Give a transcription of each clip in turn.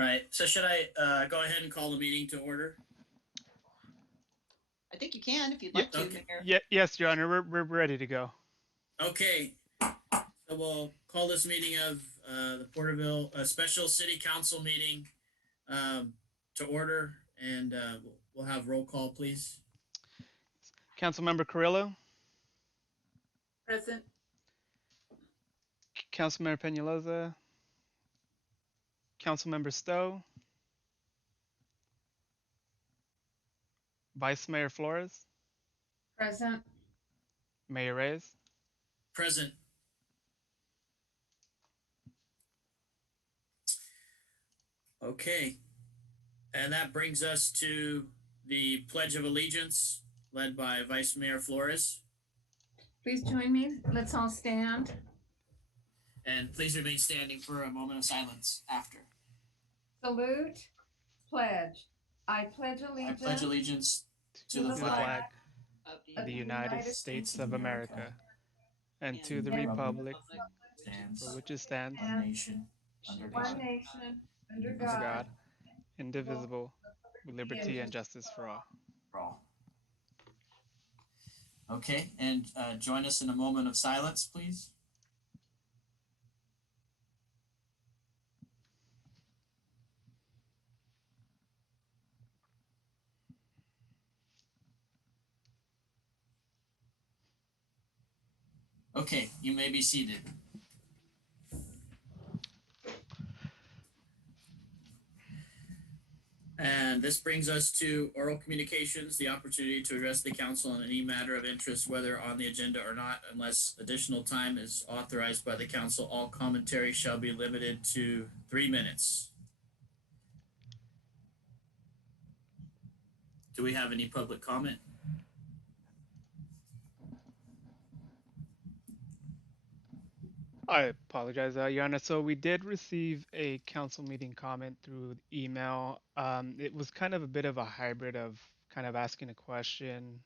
All right, so should I go ahead and call the meeting to order? I think you can if you'd Yeah, like to, okay. Mayor. Yes, Your Honor, we're ready to go. Okay, so we'll call this meeting of the Porterville Special City Council meeting to order, and we'll have roll call, please. Councilmember Carrillo, Present. Councilmember Peñalosa, Councilmember Stowe, Vice Mayor Flores, Present. Mayor Reyes. Present. Okay, and that brings us to the Pledge of Allegiance, led by Vice Mayor Flores. Please join me. Let's all stand. And please remain standing for a moment of silence after. Salute. Pledge. I pledge I allegiance. pledge allegiance to To the the flag Of of the United States of America and to the and republic stands for which it stands, one nation under one God. nation under under God. God, indivisible, with liberty and justice for all. For all. Okay, and join us in a moment of silence, please. Okay, you may be seated. And this brings us to oral communications, the opportunity to address the council on any matter of interest, whether on the agenda or not, unless additional time is authorized by the council. All commentary shall be limited to 3 minutes. Do we have any public comment? I apologize, Your Honor. So we did receive a council meeting comment through email. It was kind of a bit of a hybrid of kind of asking a question,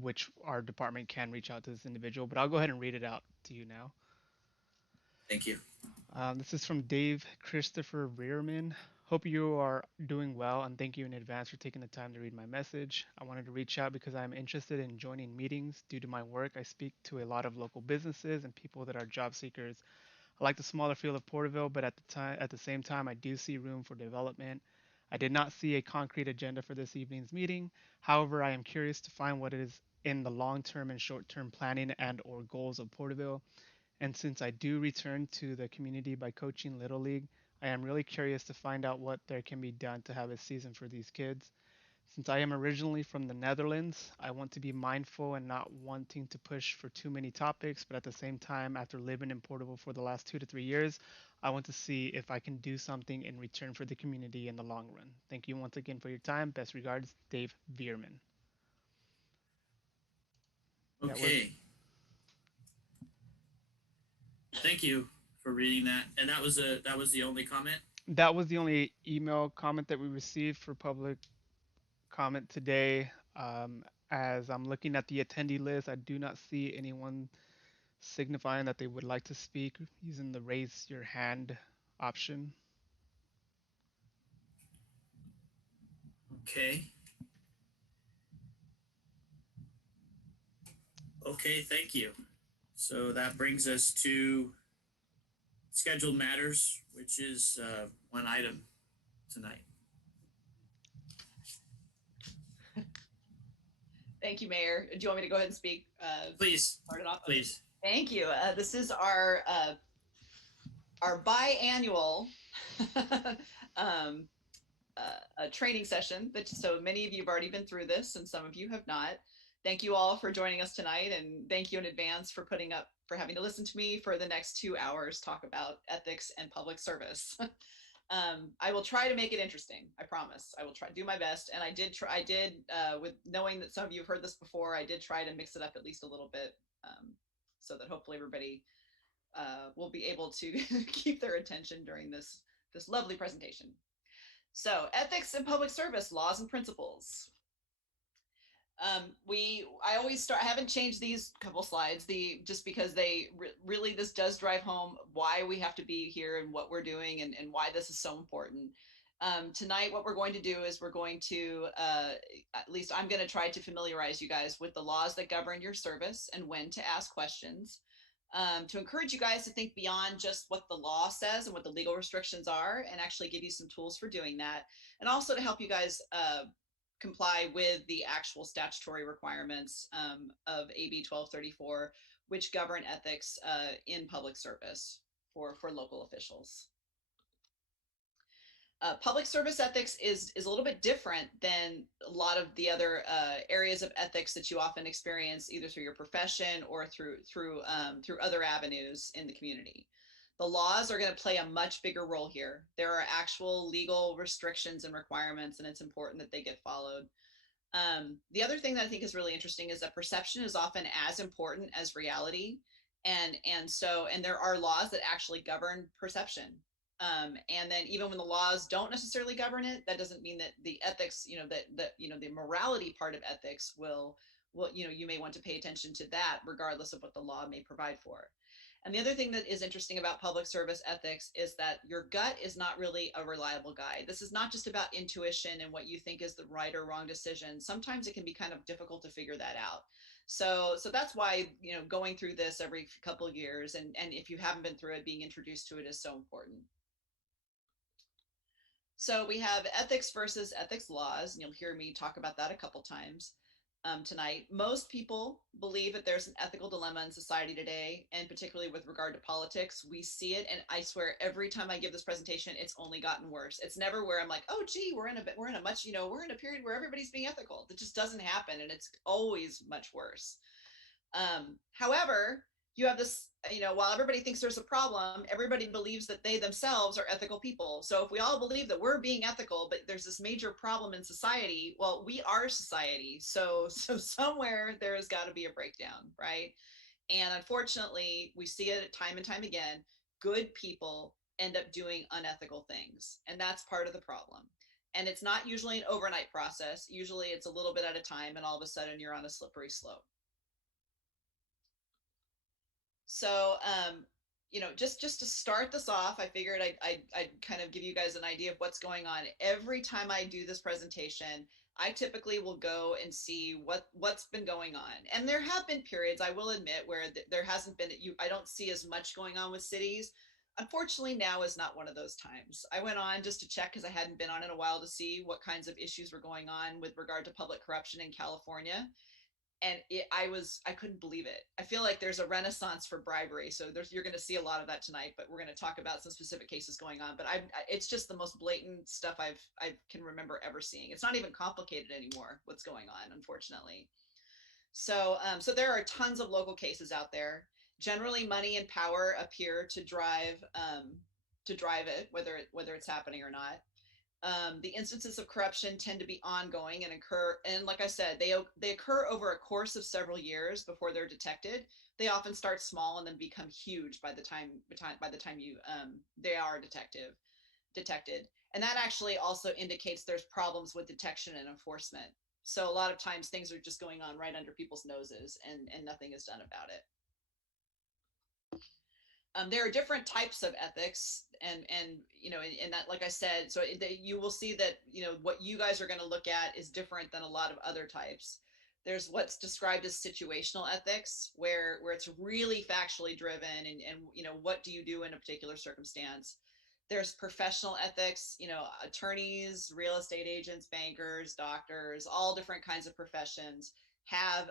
which our department can reach out to this individual, but I'll go ahead and read it out to you now. Thank you. This is from Dave Christopher Rearman. Hope you are doing well, and thank you in advance for taking the time to read my message. I wanted to reach out because I'm interested in joining meetings. Due to my work, I speak to a lot of local businesses and people that are job seekers. I like the smaller feel of Porterville, but at the same time, I do see room for development. I did not see a concrete agenda for this evening's meeting. However, I am curious to find what is in the long-term and short-term planning and/or goals of Porterville. And since I do return to the community by coaching Little League, I am really curious to find out what there can be done to have a season for these kids. Since I am originally from the Netherlands, I want to be mindful and not wanting to push for too many topics, but at the same time, after living in Portable for the last 2 to 3 years, I want to see if I can do something in return for the community in the long run. Thank you once again for your time. Best regards, Dave Veerman. Okay. Thank you for reading that. And that was the only comment? That was the only email comment that we received for public comment today. As I'm looking at the attendee list, I do not see anyone signifying that they would like to speak using the raise your hand option. Okay. Okay, thank you. So that brings us to scheduled matters, which is one item tonight. Thank you, Mayor. Do you want me to go ahead and speak? Please, Start it off? please. Thank you. This is our biannual a training session. So many of you have already been through this, and some of you have not. Thank you all for joining us tonight, and thank you in advance for having to listen to me for the next 2 hours talk about ethics and public service. I will try to make it interesting. I promise. I will try to do my best. And I did with knowing that some of you have heard this before, I did try to mix it up at least a little bit, so that hopefully everybody will be able to keep their attention during this lovely presentation. So, ethics and public service, laws and principles. I always start, I haven't changed these couple slides, just because they really, this does drive home why we have to be here and what we're doing, and why this is so important. Tonight, what we're going to do is we're going to, at least I'm going to try to familiarize you guys with the laws that govern your service and when to ask questions, to encourage you guys to think beyond just what the law says and what the legal restrictions are, and actually give you some tools for doing that. And also to help you guys comply with the actual statutory requirements of AB 1234, which govern ethics in public service for local officials. Public service ethics is a little bit different than a lot of the other areas of ethics that you often experience, either through your profession or through other avenues in the community. The laws are going to play a much bigger role here. There are actual legal restrictions and requirements, and it's important that they get followed. The other thing that I think is really interesting is that perception is often as important as reality, and there are laws that actually govern perception. And then even when the laws don't necessarily govern it, that doesn't mean that the ethics, the morality part of ethics will, you may want to pay attention to that regardless of what the law may provide for. And the other thing that is interesting about public service ethics is that your gut is not really a reliable guide. This is not just about intuition and what you think is the right or wrong decision. Sometimes it can be kind of difficult to figure that out. So that's why, going through this every couple of years, and if you haven't been through it, being introduced to it is so important. So we have ethics versus ethics laws, and you'll hear me talk about that a couple times tonight. Most people believe that there's an ethical dilemma in society today, and particularly with regard to politics. We see it, and I swear every time I give this presentation, it's only gotten worse. It's never where I'm like, oh gee, we're in a period where everybody's being ethical. That just doesn't happen, and it's always much worse. However, you have this, while everybody thinks there's a problem, everybody believes that they themselves are ethical people. So if we all believe that we're being ethical, but there's this major problem in society, well, we are society. So somewhere there has got to be a breakdown, right? And unfortunately, we see it time and time again. Good people end up doing unethical things, and that's part of the problem. And it's not usually an overnight process. Usually it's a little bit at a time, and all of a sudden you're on a slippery slope. So, just to start this off, I figured I'd kind of give you guys an idea of what's going on. Every time I do this presentation, I typically will go and see what's been going on. And there have been periods, I will admit, where there hasn't been, I don't see as much going on with cities. Unfortunately, now is not one of those times. I went on just to check, because I hadn't been on in a while, to see what kinds of issues were going on with regard to public corruption in California. And I couldn't believe it. I feel like there's a renaissance for bribery. So you're going to see a lot of that tonight, but we're going to talk about some specific cases going on. But it's just the most blatant stuff I can remember ever seeing. It's not even complicated anymore, what's going on, unfortunately. So there are tons of local cases out there. Generally, money and power appear to drive it, whether it's happening or not. The instances of corruption tend to be ongoing and occur, and like I said, they occur over a course of several years before they're detected. They often start small and then become huge by the time they are detected. And that actually also indicates there's problems with detection and enforcement. So a lot of times things are just going on right under people's noses, and nothing is done about it. There are different types of ethics, and that, like I said, so you will see that what you guys are going to look at is different than a lot of other types. There's what's described as situational ethics, where it's really factually driven, and what do you do in a particular circumstance. There's professional ethics, attorneys, real estate agents, bankers, doctors, all different kinds of professions have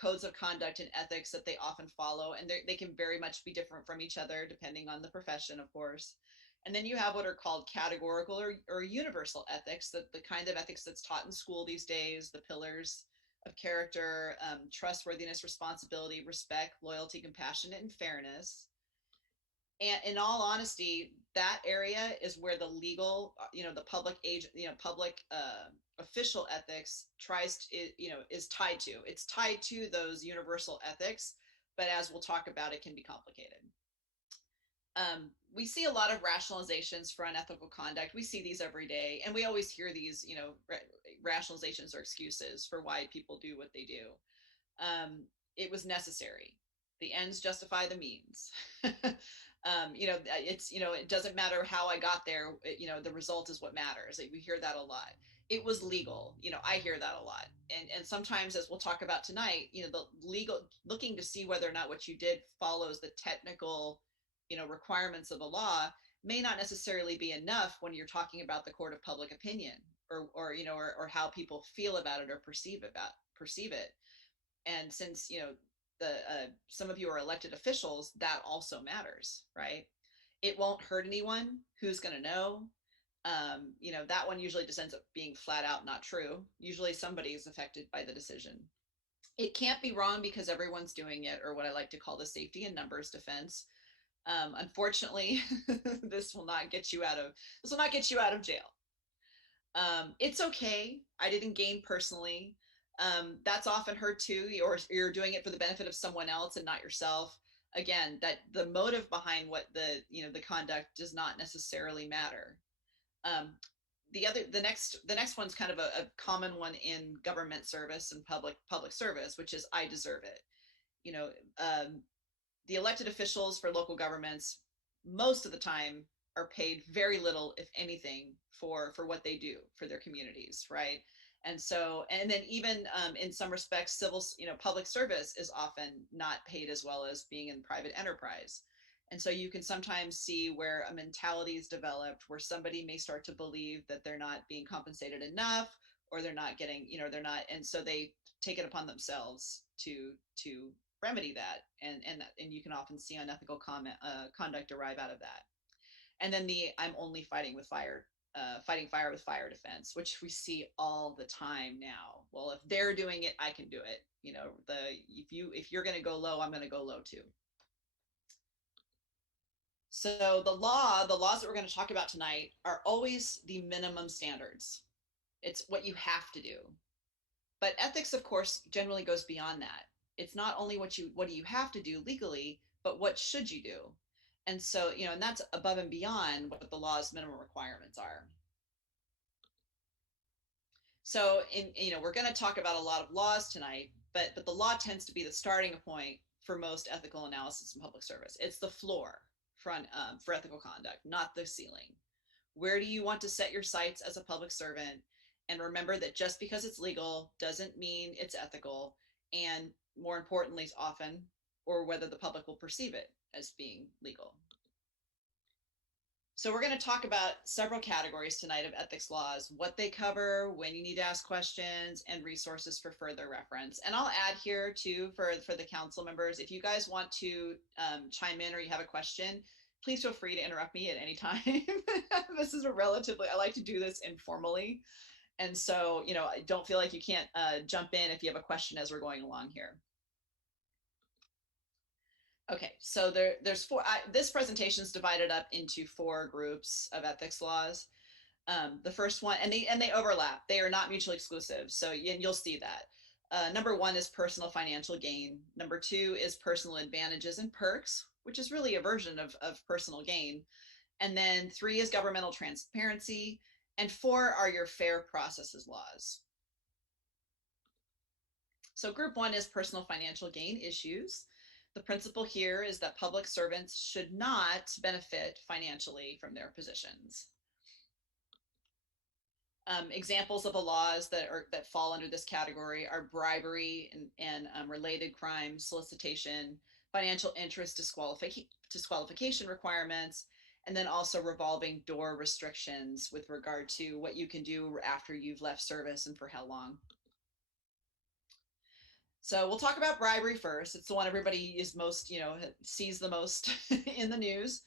codes of conduct and ethics that they often follow, and they can very much be different from each other depending on the profession, of course. And then you have what are called categorical or universal ethics, the kind of ethics that's taught in school these days, the pillars of character, trustworthiness, responsibility, respect, loyalty, compassion, and fairness. And in all honesty, that area is where the legal, the public official ethics is tied to. It's tied to those universal ethics, but as we'll talk about, it can be complicated. We see a lot of rationalizations for unethical conduct. We see these every day, and we always hear these, rationalizations or excuses for why people do what they do. It was necessary. The ends justify the means. It doesn't matter how I got there. The result is what matters. We hear that a lot. It was legal. I hear that a lot. And sometimes, as we'll talk about tonight, the legal, looking to see whether or not what you did follows the technical, requirements of the law may not necessarily be enough when you're talking about the court of public opinion or how people feel about it or perceive it. And since, some of you are elected officials, that also matters, right? It won't hurt anyone. Who's going to know? That one usually just ends up being flat out not true. Usually somebody is affected by the decision. It can't be wrong because everyone's doing it, or what I like to call the safety in numbers defense. Unfortunately, this will not get you out of jail. It's okay. I didn't gain personally. That's often heard too, or you're doing it for the benefit of someone else and not yourself. Again, that the motive behind what the conduct does not necessarily matter. The next one's kind of a common one in government service and public service, which is I deserve it. The elected officials for local governments, most of the time, are paid very little, if anything, for what they do for their communities, right? And then even in some respects, public service is often not paid as well as being in private enterprise. And so you can sometimes see where a mentality is developed where somebody may start to believe that they're not being compensated enough, or they're not getting, and so they take it upon themselves to remedy that. And you can often see unethical conduct arrive out of that. And then I'm only fighting fire with fire defense, which we see all the time now. Well, if they're doing it, I can do it. If you're going to go low, I'm going to go low too. So the laws that we're going to talk about tonight are always the minimum standards. It's what you have to do. But ethics, of course, generally goes beyond that. It's not only what do you have to do legally, but what should you do? And so, and that's above and beyond what the law's minimum requirements are. So we're going to talk about a lot of laws tonight, but the law tends to be the starting point for most ethical analysis in public service. It's the floor for ethical conduct, not the ceiling. Where do you want to set your sights as a public servant? And remember that just because it's legal doesn't mean it's ethical, and more importantly, often, or whether the public will perceive it as being legal. So we're going to talk about several categories tonight of ethics laws, what they cover, when you need to ask questions, and resources for further reference. And I'll add here too, for the council members, if you guys want to chime in or you have a question, please feel free to interrupt me at any time. This is I like to do this informally. And so, I don't feel like you can't jump in if you have a question as we're going along here. Okay, so there's four. This presentation is divided up into 4 groups of ethics laws. The first one, and they overlap. They are not mutually exclusive. So you'll see that. Number 1 is personal financial gain. Number 2 is personal advantages and perks, which is really a version of personal gain. And then 3 is governmental transparency. And 4 are your fair processes laws. So group 1 is personal financial gain issues. The principle here is that public servants should not benefit financially from their positions. Examples of the laws that fall under this category are bribery and related crimes, solicitation, financial interest disqualification requirements, and then also revolving door restrictions with regard to what you can do after you've left service and for how long. So we'll talk about bribery first. It's the one everybody is most, sees the most in the news,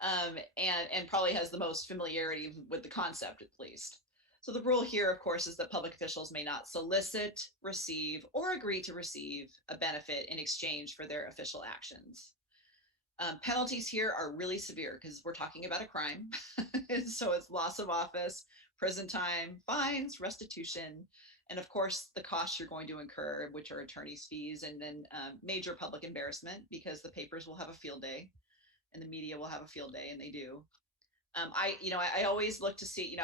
and probably has the most familiarity with the concept, at least. So the rule here, of course, is that public officials may not solicit, receive, or agree to receive a benefit in exchange for their official actions. Penalties here are really severe because we're talking about a crime. So it's loss of office, prison time, fines, restitution, and of course the costs you're going to incur, which are attorney's fees, and then major public embarrassment because the papers will have a field day and the media will have a field day, and they do. I always look to see,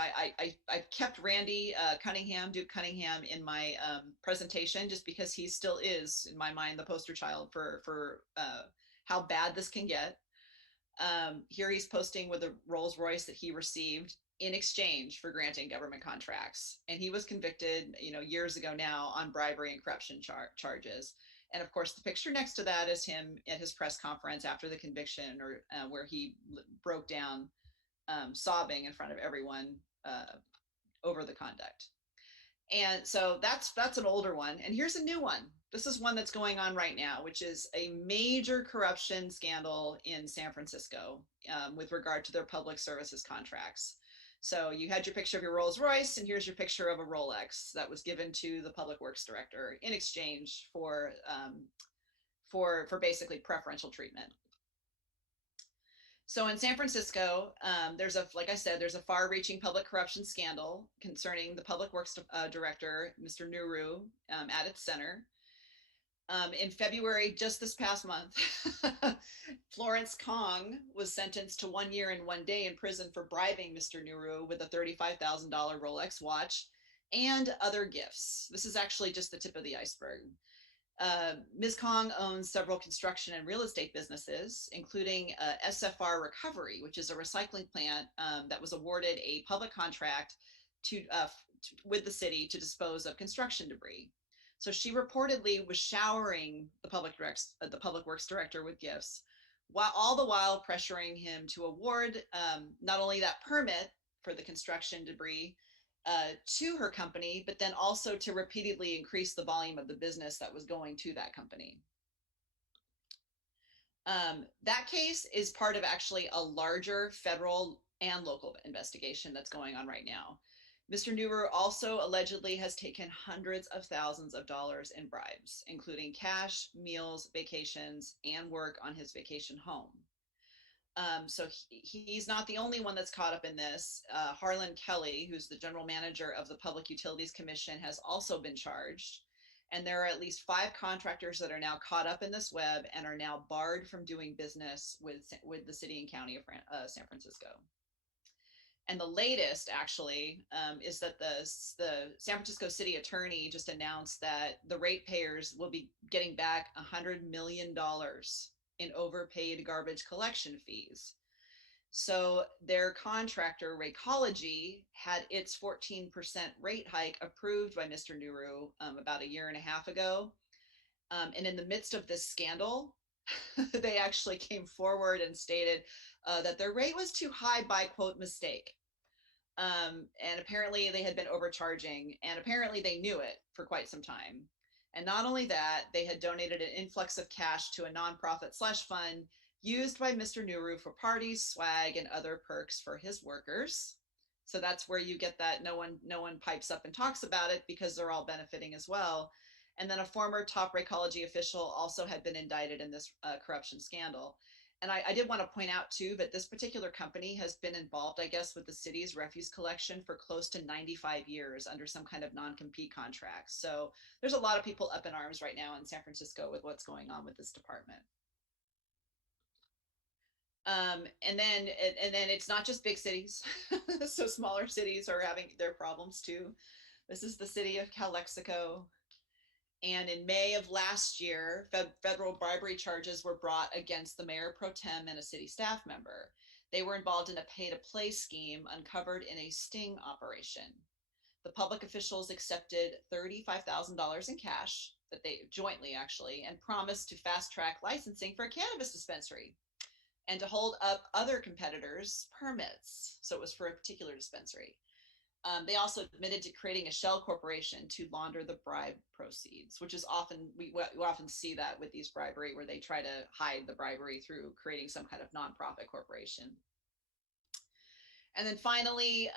I've kept Randy Cunningham, Duke Cunningham, in my presentation, just because he still is, in my mind, the poster child for how bad this can get. Here he's posting with a Rolls Royce that he received in exchange for granting government contracts. And he was convicted, years ago now, on bribery and corruption charges. And of course, the picture next to that is him at his press conference after the conviction, or where he broke down, sobbing in front of everyone over the conduct. And so that's an older one. And here's a new one. This is one that's going on right now, which is a major corruption scandal in San Francisco with regard to their public services contracts. So you had your picture of your Rolls Royce, and here's your picture of a Rolex that was given to the public works director in exchange for basically preferential treatment. So in San Francisco, there's a far-reaching public corruption scandal concerning the public works director, Mr. Nuru, at its center. In February, just this past month, Florence Kong was sentenced to 1 year and 1 day in prison for bribing Mr. Nuru with a $35,000 Rolex watch and other gifts. This is actually just the tip of the iceberg. Ms. Kong owns several construction and real estate businesses, including SFR Recovery, which is a recycling plant that was awarded a public contract with the city to dispose of construction debris. So she reportedly was showering the public works director with gifts, while all the while pressuring him to award not only that permit for the construction debris to her company, but then also to repeatedly increase the volume of the business that was going to that company. That case is part of actually a larger federal and local investigation that's going on right now. Mr. Nuru also allegedly has taken hundreds of thousands of dollars in bribes, including cash, meals, vacations, and work on his vacation home. So he's not the only one that's caught up in this. Harlan Kelly, who's the general manager of the Public Utilities Commission, has also been charged. And there are at least 5 contractors that are now caught up in this web and are now barred from doing business with the city and county of San Francisco. And the latest, actually, is that the San Francisco city attorney just announced that the ratepayers will be getting back $100 million in overpaid garbage collection fees. So their contractor, Raycology, had its 14% rate hike approved by Mr. Nuru about 1.5 years ago. And in the midst of this scandal, they actually came forward and stated that their rate was too high by, quote, mistake. And apparently they had been overcharging, and apparently they knew it for quite some time. And not only that, they had donated an influx of cash to a nonprofit slush fund used by Mr. Nuru for parties, swag, and other perks for his workers. So that's where you get that no one pipes up and talks about it, because they're all benefiting as well. And then a former top Raycology official also had been indicted in this corruption scandal. And I did want to point out too that this particular company has been involved, I guess, with the city's refuse collection for close to 95 years under some kind of non-compete contract. So there's a lot of people up in arms right now in San Francisco with what's going on with this department. And then it's not just big cities. So smaller cities are having their problems too. This is the city of Calexico. And in May of last year, federal bribery charges were brought against the mayor pro tem and a city staff member. They were involved in a pay-to-play scheme uncovered in a sting operation. The public officials accepted $35,000 in cash, that they jointly actually, and promised to fast-track licensing for a cannabis dispensary and to hold up other competitors' permits. So it was for a particular dispensary. They also admitted to creating a shell corporation to launder the bribe proceeds, which is often, we often see that with these bribery, where they try to hide the bribery through creating some kind of nonprofit corporation. And then finally,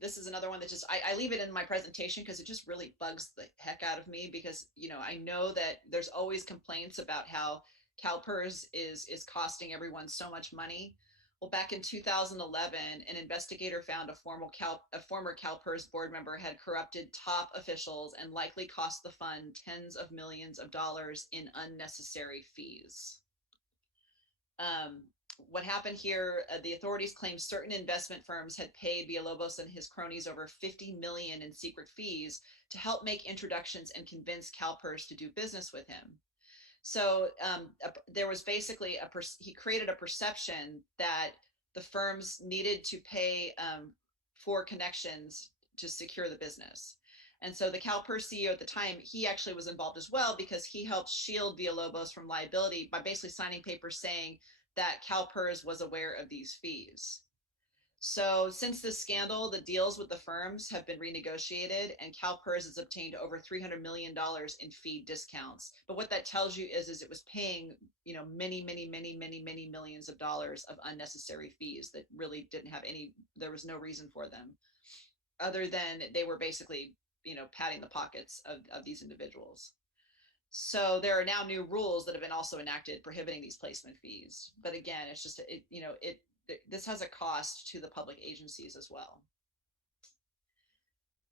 this is another one that just, I leave it in my presentation because it just really bugs the heck out of me, because, I know that there's always complaints about how CalPERS is costing everyone so much money. Well, back in 2011, an investigator found a former CalPERS board member had corrupted top officials and likely cost the fund tens of millions of dollars in unnecessary fees. what happened here, the authorities claimed certain investment firms had paid Villalobos and his cronies over 50 million in secret fees to help make introductions and convince CalPERS to do business with him. So there was basically he created a perception that the firms needed to pay for connections to secure the business. And so the CalPERS CEO at the time, he actually was involved as well, because he helped shield Villalobos from liability by basically signing papers saying that CalPERS was aware of these fees. So since this scandal, the deals with the firms have been renegotiated, and CalPERS has obtained over $300 million in fee discounts. But what that tells you is it was paying, many millions of dollars of unnecessary fees that really didn't have there was no reason for them, other than they were basically, padding the pockets of these individuals. So there are now new rules that have been also enacted prohibiting these placement fees. But again, it's just, this has a cost to the public agencies as well.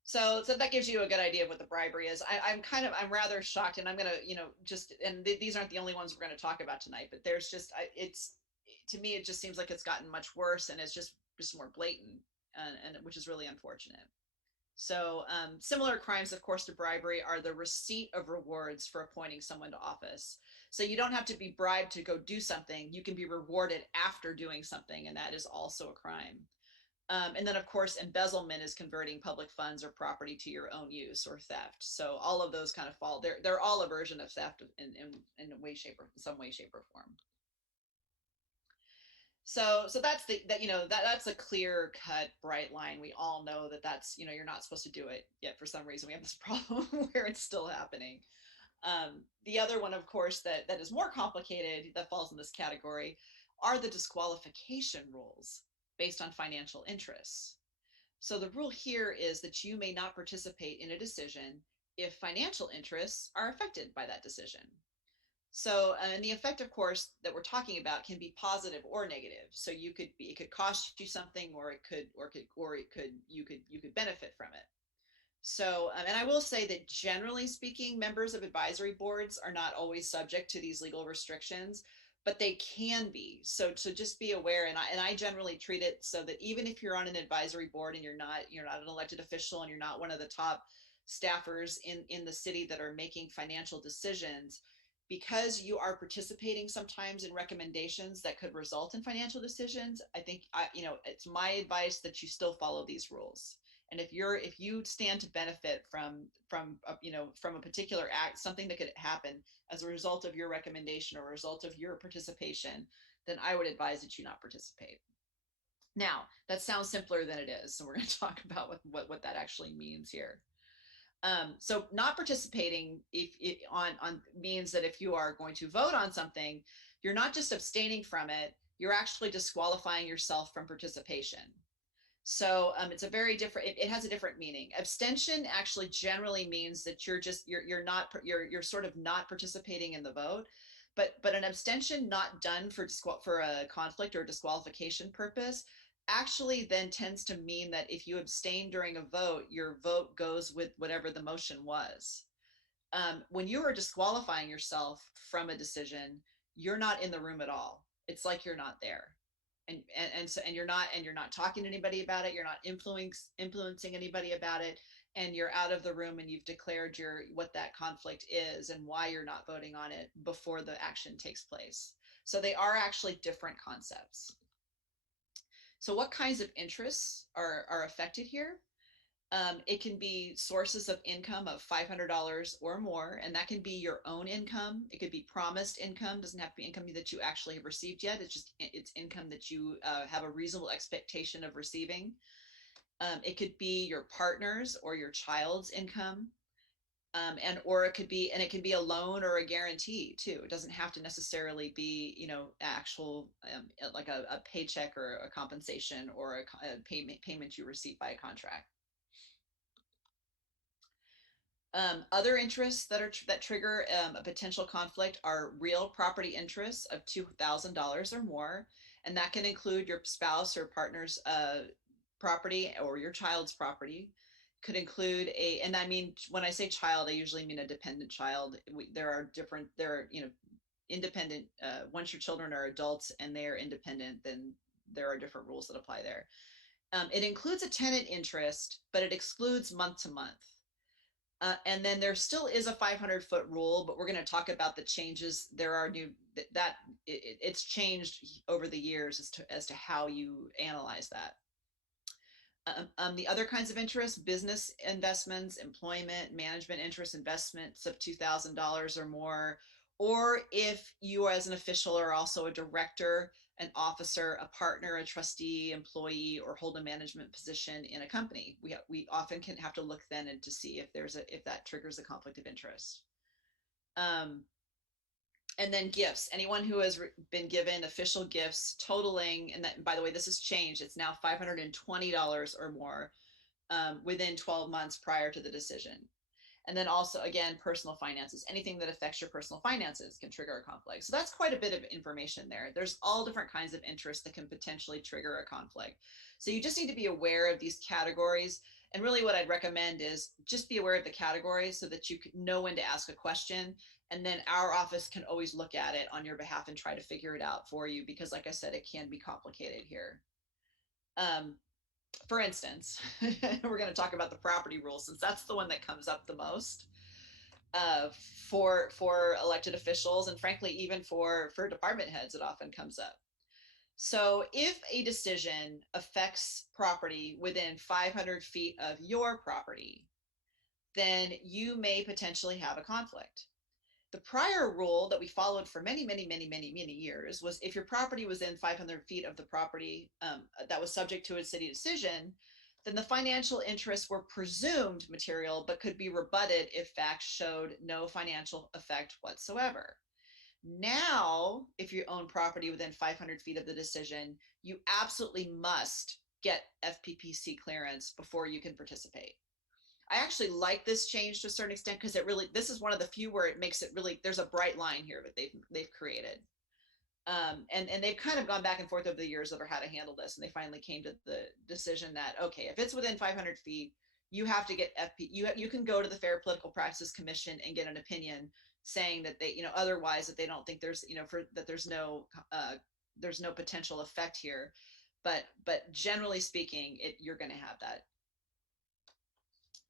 So that gives you a good idea of what the bribery is. I'm rather shocked, and I'm going to, these aren't the only ones we're going to talk about tonight, but there's just, to me, it just seems like it's gotten much worse, and it's just more blatant, and which is really unfortunate. So similar crimes, of course, to bribery are the receipt of rewards for appointing someone to office. So you don't have to be bribed to go do something. You can be rewarded after doing something, and that is also a crime. And then, of course, embezzlement is converting public funds or property to your own use, or theft. So all of those kind of fall. They're all a version of theft in some way, shape, or form. So that's that's a clear cut, bright line. We all know that's, you're not supposed to do it, yet for some reason we have this problem where it's still happening. The other one, of course, that is more complicated, that falls in this category, are the disqualification rules based on financial interests. So the rule here is that you may not participate in a decision if financial interests are affected by that decision. So, and the effect, of course, that we're talking about can be positive or negative. So it could cost you something, or you could benefit from it. So, and I will say that generally speaking, members of advisory boards are not always subject to these legal restrictions, but they can be. So just be aware. And I generally treat it so that even if you're on an advisory board and you're not an elected official, and you're not one of the top staffers in the city that are making financial decisions, because you are participating sometimes in recommendations that could result in financial decisions, I think it's my advice that you still follow these rules. And if you stand to benefit from a particular act, something that could happen as a result of your recommendation or a result of your participation, then I would advise that you not participate. Now, that sounds simpler than it is, so we're going to talk about what that actually means here. So not participating means that if you are going to vote on something, you're not just abstaining from it, you're actually disqualifying yourself from participation. So it's a very different, it has a different meaning. Abstention actually generally means that you're sort of not participating in the vote, but an abstention not done for a conflict or disqualification purpose actually then tends to mean that if you abstain during a vote, your vote goes with whatever the motion was. When you are disqualifying yourself from a decision, you're not in the room at all. It's like you're not there. And you're not talking to anybody about it. You're not influencing anybody about it. And you're out of the room, and you've declared what that conflict is and why you're not voting on it before the action takes place. So they are actually different concepts. So what kinds of interests are affected here? It can be sources of income of $500 or more, and that can be your own income. It could be promised income. Doesn't have to be income that you actually have received yet. It's income that you have a reasonable expectation of receiving. It could be your partner's or your child's income. It can be a loan or a guarantee too. It doesn't have to necessarily be, actual like a paycheck or a compensation or a payment you receive by a contract. Other interests that trigger a potential conflict are real property interests of $2,000 or more, and that can include your spouse or partner's property or your child's property. Could include and I mean, when I say child, I usually mean a dependent child. There are independent, once your children are adults and they are independent, then there are different rules that apply there. It includes a tenant interest, but it excludes month to month. And then there still is a 500-foot rule, but we're going to talk about the changes. There are new it's changed over the years as to how you analyze that. The other kinds of interests: business investments, employment, management interest, investments of $2,000 or more, or if you as an official are also a director, an officer, a partner, a trustee, employee, or hold a management position in a company. We often can have to look then and to see if that triggers a conflict of interest. And then gifts. Anyone who has been given official gifts totaling, and that, by the way, this has changed. It's now $520 or more within 12 months prior to the decision. And then also, again, personal finances. Anything that affects your personal finances can trigger a conflict. So that's quite a bit of information there. There's all different kinds of interests that can potentially trigger a conflict. So you just need to be aware of these categories. And really what I'd recommend is just be aware of the categories so that you know when to ask a question. And then our office can always look at it on your behalf and try to figure it out for you, because like I said, it can be complicated here. For instance, we're going to talk about the property rule, since that's the one that comes up the most for elected officials, and frankly, even for department heads, it often comes up. So if a decision affects property within 500 feet of your property, then you may potentially have a conflict. The prior rule that we followed for many years was if your property was within 500 feet of the property that was subject to a city decision, then the financial interests were presumed material, but could be rebutted if facts showed no financial effect whatsoever. Now, if you own property within 500 feet of the decision, you absolutely must get FPPC clearance before you can participate. I actually like this change to a certain extent, because this is one of the few where it makes it really, there's a bright line here that they've created. And they've kind of gone back and forth over the years over how to handle this. And they finally came to the decision that, okay, if it's within 500 feet, you have to get you can go to the Fair Political Practices Commission and get an opinion saying that they, otherwise that they don't think there's, that there's no potential effect here. But generally speaking, you're going to have that.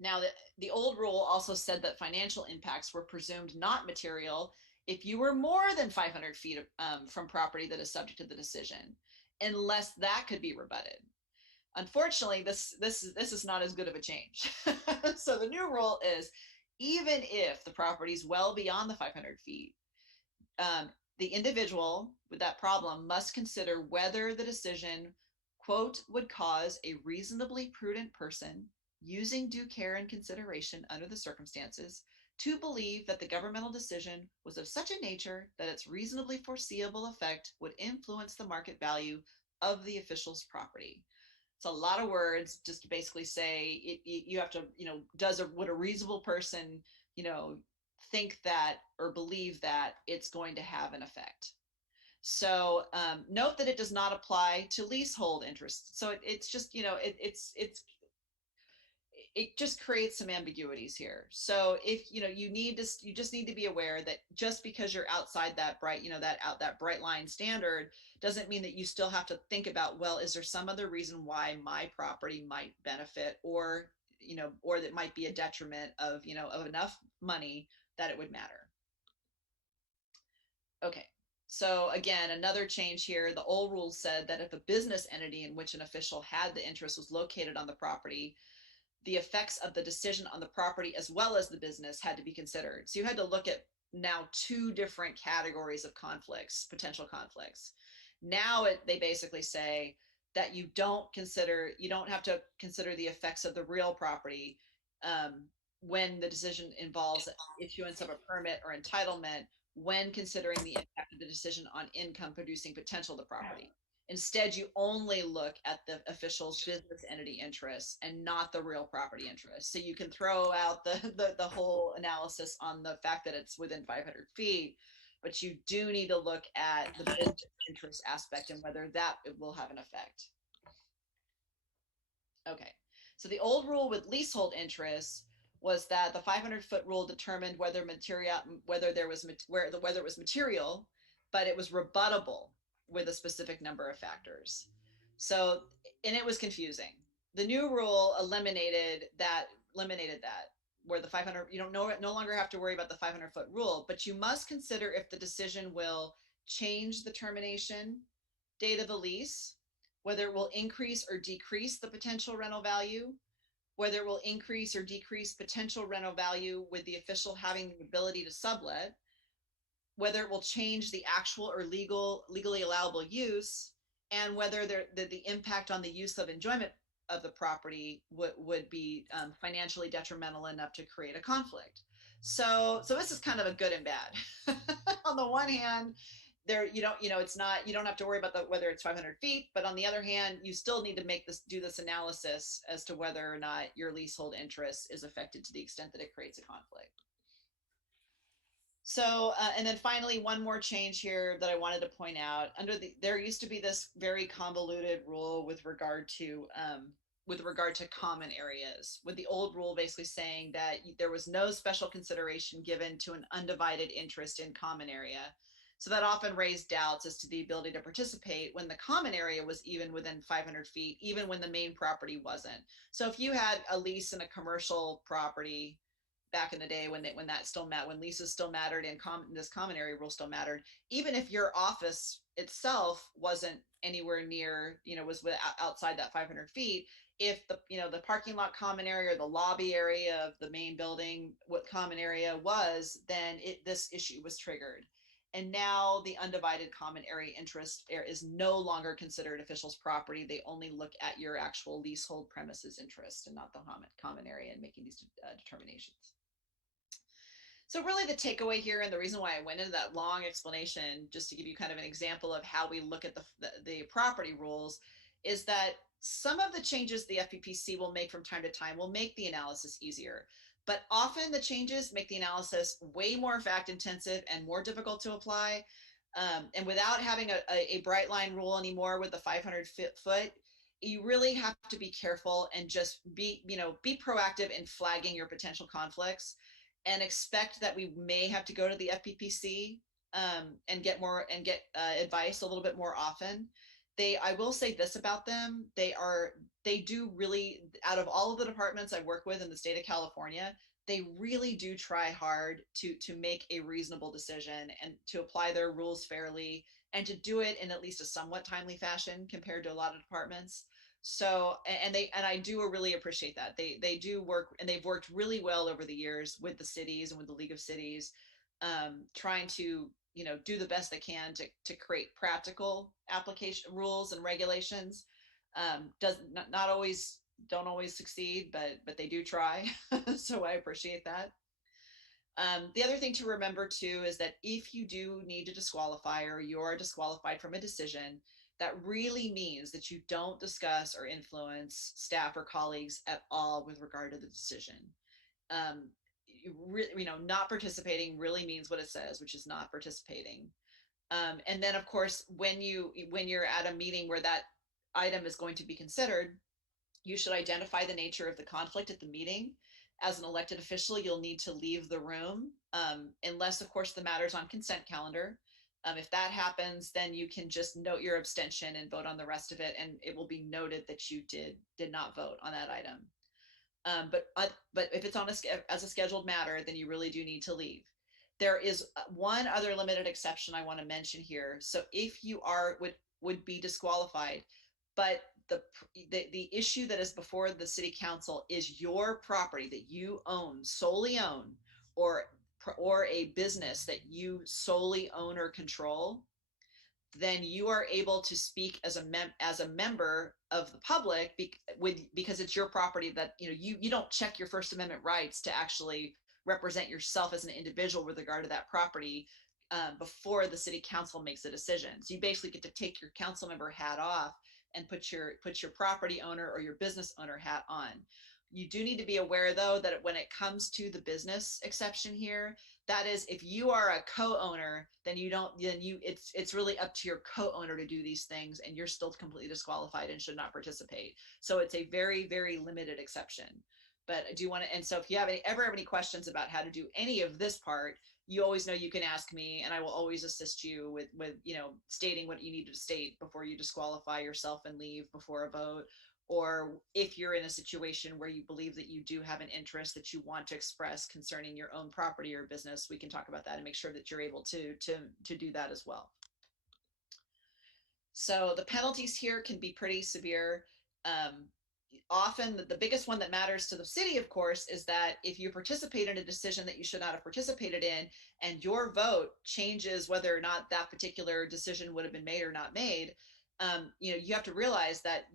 Now, the old rule also said that financial impacts were presumed not material if you were more than 500 feet from property that is subject to the decision, unless that could be rebutted. Unfortunately, this is not as good of a change. So the new rule is, even if the property is well beyond the 500 feet, the individual with that problem must consider whether the decision, quote, would cause a reasonably prudent person, using due care and consideration under the circumstances, to believe that the governmental decision was of such a nature that its reasonably foreseeable effect would influence the market value of the official's property. It's a lot of words just to basically say you have to, would a reasonable person, think that or believe that it's going to have an effect. So note that it does not apply to leasehold interests. So it's just, it just creates some ambiguities here. So if you just need to be aware that just because you're outside that bright, that bright line standard doesn't mean that you still have to think about, well, is there some other reason why my property might benefit, or that might be a detriment of enough money that it would matter. Okay. So again, another change here, the old rule said that if a business entity in which an official had the interest was located on the property, the effects of the decision on the property as well as the business had to be considered. So you had to look at now two different categories of conflicts, potential conflicts. Now they basically say that you don't have to consider the effects of the real property when the decision involves issuance of a permit or entitlement, when considering the impact of the decision on income producing potential of the property. Instead, you only look at the official's business entity interests and not the real property interests. So you can throw out the whole analysis on the fact that it's within 500 feet, but you do need to look at the business interest aspect and whether that will have an effect. Okay, so the old rule with leasehold interests was that the 500-foot rule determined whether it was material, but it was rebuttable with a specific number of factors. So, and it was confusing. The new rule eliminated that, where the 500, you don't no longer have to worry about the 500-foot rule, but you must consider if the decision will change the termination date of the lease, whether it will increase or decrease the potential rental value, whether it will increase or decrease potential rental value with the official having the ability to sublet, whether it will change the actual or legally allowable use, and whether the impact on the use of enjoyment of the property would be financially detrimental enough to create a conflict. So this is kind of a good and bad. On the one hand, you don't have to worry about whether it's 500 feet, but on the other hand, you still need to do this analysis as to whether or not your leasehold interest is affected to the extent that it creates a conflict. So, and then finally, one more change here that I wanted to point out. There used to be this very convoluted rule with regard to common areas, with the old rule basically saying that there was no special consideration given to an undivided interest in common area. So that often raised doubts as to the ability to participate when the common area was even within 500 feet, even when the main property wasn't. So if you had a lease in a commercial property back in the day when leases still mattered and this common area rule still mattered, even if your office itself wasn't anywhere near, was outside that 500 feet, if the parking lot common area or the lobby area of the main building, what common area was, then this issue was triggered. And now the undivided common area interest is no longer considered official's property. They only look at your actual leasehold premises interest and not the common area in making these determinations. So really the takeaway here, and the reason why I went into that long explanation, just to give you kind of an example of how we look at the property rules, is that some of the changes the FPPC will make from time to time will make the analysis easier. But often the changes make the analysis way more fact intensive and more difficult to apply. And without having a bright line rule anymore with the 500 foot, you really have to be careful and just be proactive in flagging your potential conflicts, and expect that we may have to go to the FPPC and get advice a little bit more often. I will say this about them. They do really, out of all of the departments I work with in the state of California, they really do try hard to make a reasonable decision and to apply their rules fairly and to do it in at least a somewhat timely fashion compared to a lot of departments. So, and I do really appreciate that. They do work, and they've worked really well over the years with the cities and with the League of Cities, trying to do the best they can to create practical application rules and regulations. Don't always succeed, but they do try. So I appreciate that. The other thing to remember too is that if you do need to disqualify or you are disqualified from a decision, that really means that you don't discuss or influence staff or colleagues at all with regard to the decision. Not participating really means what it says, which is not participating. And then of course, when you're at a meeting where that item is going to be considered, you should identify the nature of the conflict at the meeting. As an elected official, you'll need to leave the room, unless of course the matter's on consent calendar. If that happens, then you can just note your abstention and vote on the rest of it, and it will be noted that you did not vote on that item. But if it's as a scheduled matter, then you really do need to leave. There is one other limited exception I want to mention here. So if you would be disqualified, but the issue that is before the city council is your property that you solely own, or a business that you solely own or control, then you are able to speak as a member of the public because it's your property that you don't check your First Amendment rights to actually represent yourself as an individual with regard to that property before the city council makes a decision. So you basically get to take your council member hat off and put your property owner or your business owner hat on. You do need to be aware though that when it comes to the business exception here, that is, if you are a co-owner, then it's really up to your co-owner to do these things, and you're still completely disqualified and should not participate. So it's a very, very limited exception. But I do want to, and so if you have ever have any questions about how to do any of this part, you always know you can ask me, and I will always assist you with stating what you need to state before you disqualify yourself and leave before a vote. Or if you're in a situation where you believe that you do have an interest that you want to express concerning your own property or business, we can talk about that and make sure that you're able to do that as well. So the penalties here can be pretty severe. Often the biggest one that matters to the city, of course, is that if you participate in a decision that you should not have participated in, and your vote changes whether or not that particular decision would have been made or not made, you have to realize that,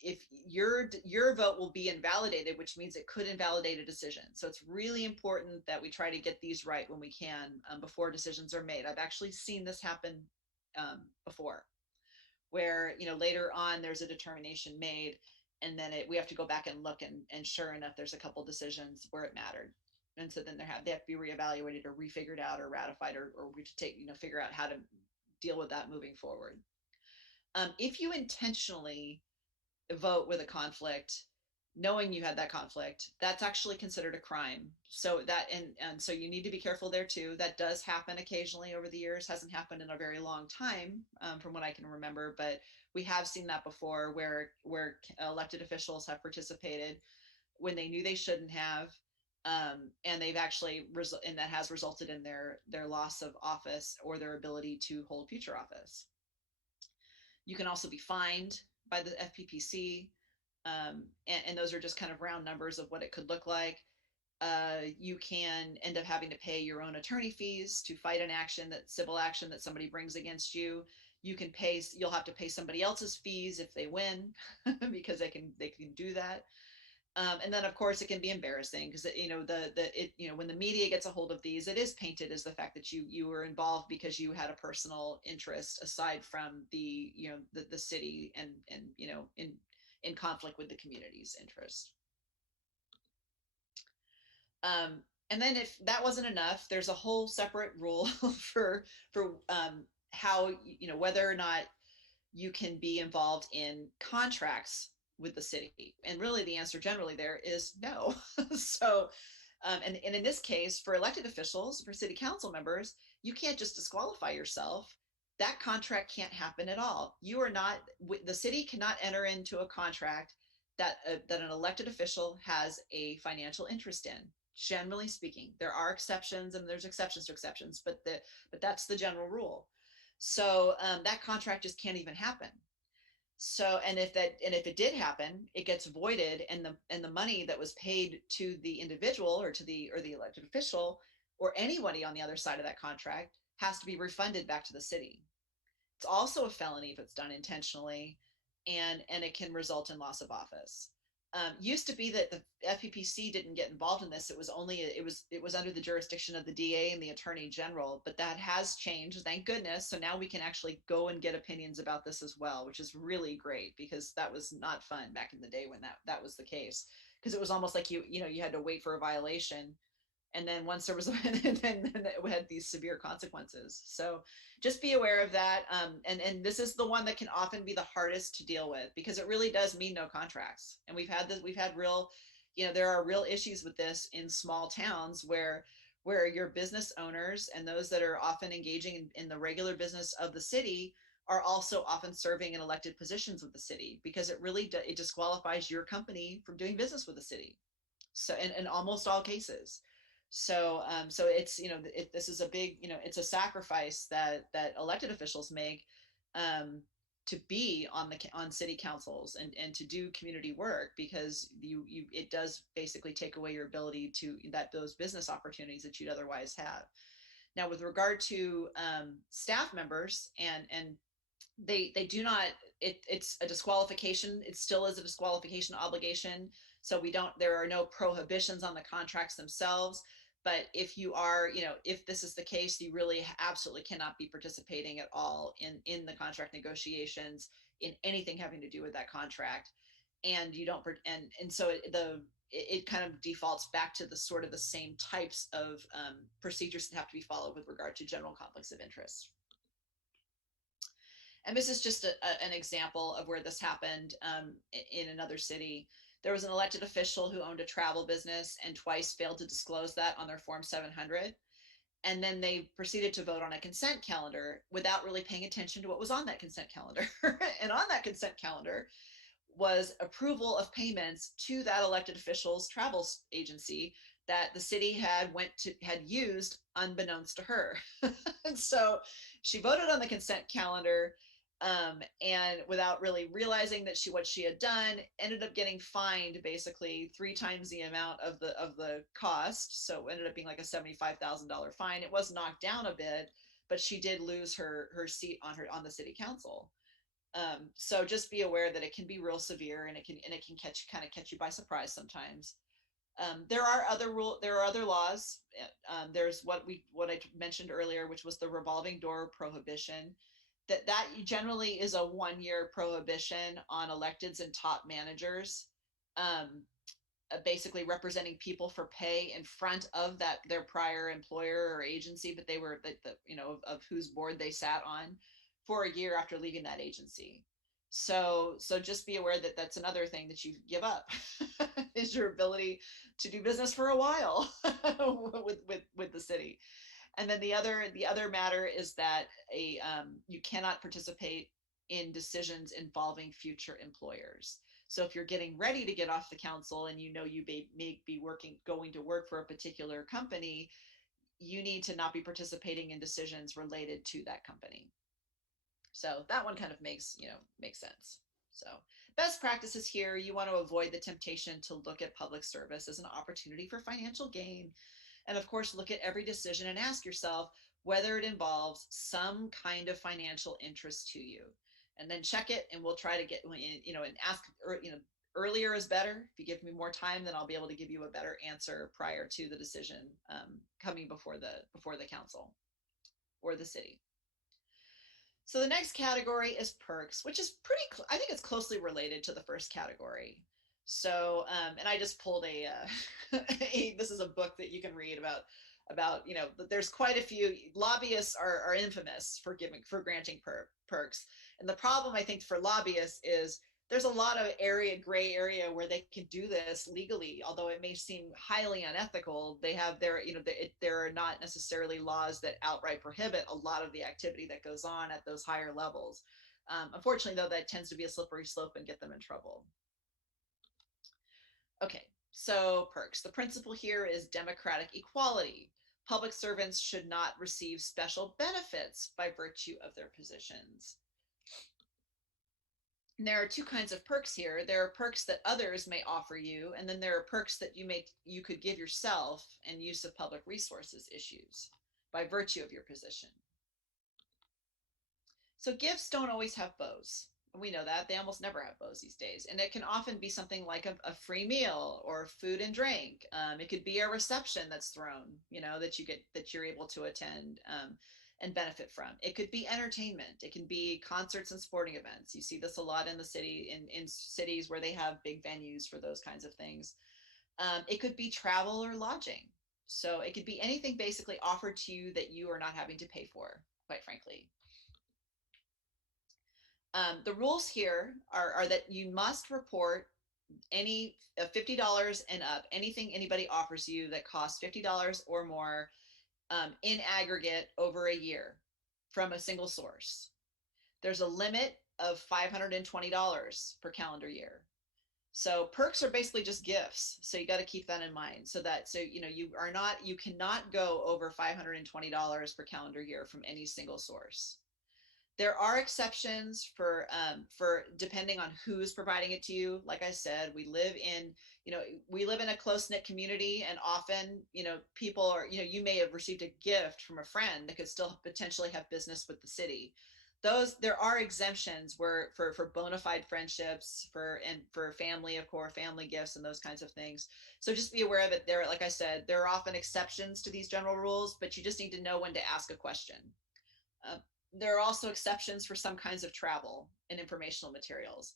if your vote will be invalidated, which means it could invalidate a decision. So it's really important that we try to get these right when we can, before decisions are made. I've actually seen this happen before, where later on there's a determination made, and then we have to go back and look, and sure enough there's a couple decisions where it mattered, and so then they have to be reevaluated or refigured out or ratified, or we to take figure out how to deal with that moving forward. If you intentionally vote with a conflict, knowing you had that conflict, that's actually considered a crime. So that, and so you need to be careful there too. That does happen occasionally over the years. Hasn't happened in a very long time, from what I can remember, but we have seen that before, where elected officials have participated when they knew they shouldn't have, and they've actually and that has resulted in their loss of office or their ability to hold future office. You can also be fined by the FPPC, and those are just kind of round numbers of what it could look like. You can end up having to pay your own attorney fees to fight an action, that civil action that somebody brings against you. You'll have to pay somebody else's fees if they win, because they can do that. And then of course it can be embarrassing, because when the media gets a hold of these, it is painted as the fact that you were involved because you had a personal interest aside from the city, and in conflict with the community's interest. And then if that wasn't enough, there's a whole separate rule for how, whether or not you can be involved in contracts with the city. And really the answer generally there is no. So, and in this case, for elected officials, for city council members, you can't just disqualify yourself. That contract can't happen at all. The city cannot enter into a contract that an elected official has a financial interest in. Generally speaking, there are exceptions, and there's exceptions to exceptions, but that's the general rule. So that contract just can't even happen. So, and if it did happen, it gets voided, and the money that was paid to the individual or the elected official or anybody on the other side of that contract has to be refunded back to the city. It's also a felony if it's done intentionally, and it can result in loss of office. Used to be that the FPPC didn't get involved in this. It was under the jurisdiction of the DA and the Attorney General, but that has changed, thank goodness. So now we can actually go and get opinions about this as well, which is really great, because that was not fun back in the day when that was the case, because it was almost like you had to wait for a violation, and then once there was then it had these severe consequences. So just be aware of that. And this is the one that can often be the hardest to deal with, because it really does mean no contracts. And we've had real, there are real issues with this in small towns where your business owners and those that are often engaging in the regular business of the city are also often serving in elected positions with the city, because it really it disqualifies your company from doing business with the city. So in almost all cases. So it's, this is a big, it's a sacrifice that elected officials make, to be on city councils and to do community work, because it does basically take away your ability to those business opportunities that you'd otherwise have. Now, with regard to staff members, and they do not, it's a disqualification. It still is a disqualification obligation. So there are no prohibitions on the contracts themselves. But if you are, if this is the case, you really absolutely cannot be participating at all in the contract negotiations, in anything having to do with that contract. And you don't, and so it kind of defaults back to the sort of the same types of procedures that have to be followed with regard to general conflicts of interest. And this is just an example of where this happened in another city. There was an elected official who owned a travel business and twice failed to disclose that on their Form 700. And then they proceeded to vote on a consent calendar without really paying attention to what was on that consent calendar. And on that consent calendar was approval of payments to that elected official's travel agency that the city had used unbeknownst to her. And so she voted on the consent calendar, and without really realizing that what she had done, ended up getting fined basically 3 times the amount of the cost. So it ended up being like a $75,000 fine. It was knocked down a bit, but she did lose her seat on the city council. So just be aware that it can be real severe, and it can catch you by surprise sometimes. There are other laws. There's what I mentioned earlier, which was the revolving door prohibition. That generally is a 1-year prohibition on electeds and top managers, basically representing people for pay in front of their prior employer or agency, but they were of whose board they sat on for a year after leaving that agency. So just be aware that that's another thing that you give up is your ability to do business for a while with the city. And then the other matter is that you cannot participate in decisions involving future employers. So if you're getting ready to get off the council and you may be going to work for a particular company, you need to not be participating in decisions related to that company. So that one kind of makes sense. So best practices here, you want to avoid the temptation to look at public service as an opportunity for financial gain. And of course, look at every decision and ask yourself whether it involves some kind of financial interest to you. And then check it, and we'll try to get, and ask, earlier is better. If you give me more time, then I'll be able to give you a better answer prior to the decision coming before the council or the city. So the next category is perks, which is I think it's closely related to the first category. So, and I just pulled this is a book that you can read about, there's quite a few lobbyists are infamous for granting perks. And the problem, I think, for lobbyists is there's a lot of gray area where they can do this legally, although it may seem highly unethical. They have there are not necessarily laws that outright prohibit a lot of the activity that goes on at those higher levels. Unfortunately, though, that tends to be a slippery slope and get them in trouble. Okay, so perks. The principle here is democratic equality. Public servants should not receive special benefits by virtue of their positions. And there are 2 kinds of perks here. There are perks that others may offer you, and then there are perks that you could give yourself and use of public resources issues by virtue of your position. So gifts don't always have bows. We know that. They almost never have bows these days. And it can often be something like a free meal or food and drink. It could be a reception that's thrown, that you're able to attend and benefit from. It could be entertainment. It can be concerts and sporting events. You see this a lot in the city, in cities where they have big venues for those kinds of things. It could be travel or lodging. So it could be anything basically offered to you that you are not having to pay for, quite frankly. The rules here are that you must report any $50 and up, anything anybody offers you that costs $50 or more in aggregate over a year from a single source. There's a limit of $520 per calendar year. So perks are basically just gifts. So you got to keep that in mind. You cannot go over $520 per calendar year from any single source. There are exceptions for depending on who's providing it to you. Like I said, we live in a close-knit community, and often, people are, you may have received a gift from a friend that could still potentially have business with the city. There are exemptions for bona fide friendships, for family, of course, family gifts and those kinds of things. So just be aware of it. Like I said, there are often exceptions to these general rules, but you just need to know when to ask a question. There are also exceptions for some kinds of travel and informational materials.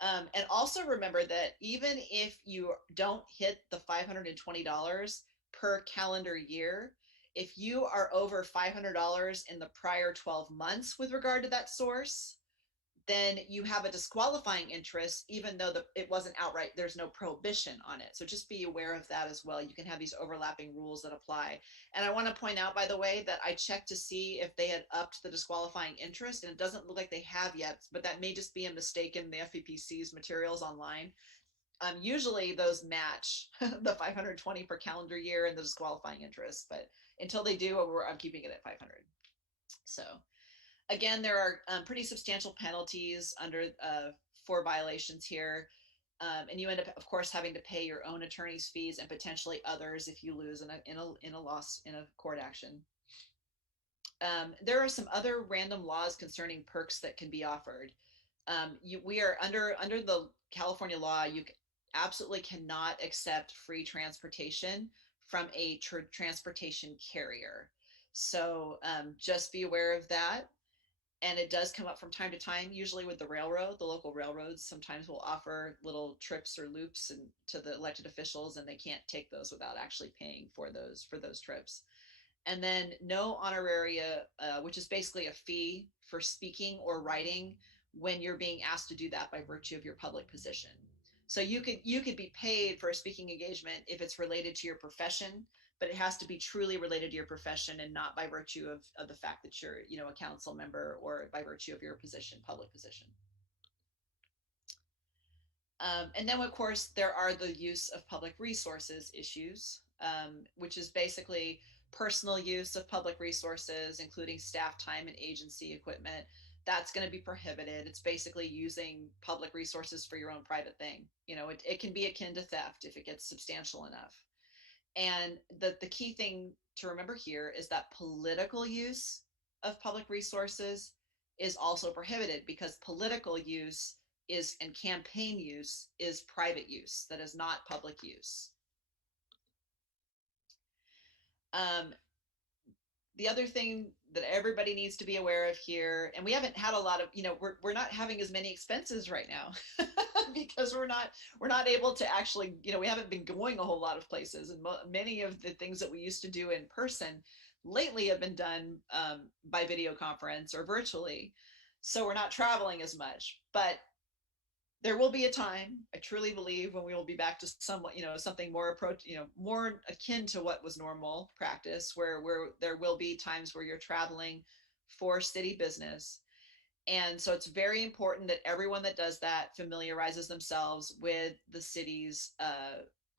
And also remember that even if you don't hit the $520 per calendar year, if you are over $500 in the prior 12 months with regard to that source, then you have a disqualifying interest, even though it wasn't outright, there's no prohibition on it. So just be aware of that as well. You can have these overlapping rules that apply. And I want to point out, by the way, that I checked to see if they had upped the disqualifying interest, and it doesn't look like they have yet, but that may just be a mistake in the FEPC's materials online. Usually those match the 520 per calendar year and the disqualifying interest, but until they do, I'm keeping it at 500. So again, there are pretty substantial penalties under for violations here. And you end up, of course, having to pay your own attorney's fees and potentially others if you lose in a court action. There are some other random laws concerning perks that can be offered. We are under the California law. You absolutely cannot accept free transportation from a transportation carrier. So just be aware of that. And it does come up from time to time, usually with the railroad. The local railroads sometimes will offer little trips or loops to the elected officials, and they can't take those without actually paying for those trips. And then no honoraria, which is basically a fee for speaking or writing when you're being asked to do that by virtue of your public position. So you could be paid for a speaking engagement if it's related to your profession, but it has to be truly related to your profession and not by virtue of the fact that you're, a council member or by virtue of your position, public position. And then, of course, there are the use of public resources issues, which is basically personal use of public resources, including staff time and agency equipment. That's going to be prohibited. It's basically using public resources for your own private thing. It can be akin to theft if it gets substantial enough. And the key thing to remember here is that political use of public resources is also prohibited, because political use and campaign use is private use. That is not public use. The other thing that everybody needs to be aware of here, and we haven't had a lot of, we're not having as many expenses right now because we're not able to actually, we haven't been going a whole lot of places, and many of the things that we used to do in person lately have been done by video conference or virtually. So we're not traveling as much, but there will be a time, I truly believe, when we will be back to somewhat, something more more akin to what was normal practice, where there will be times where you're traveling for city business. And so it's very important that everyone that does that familiarizes themselves with the city's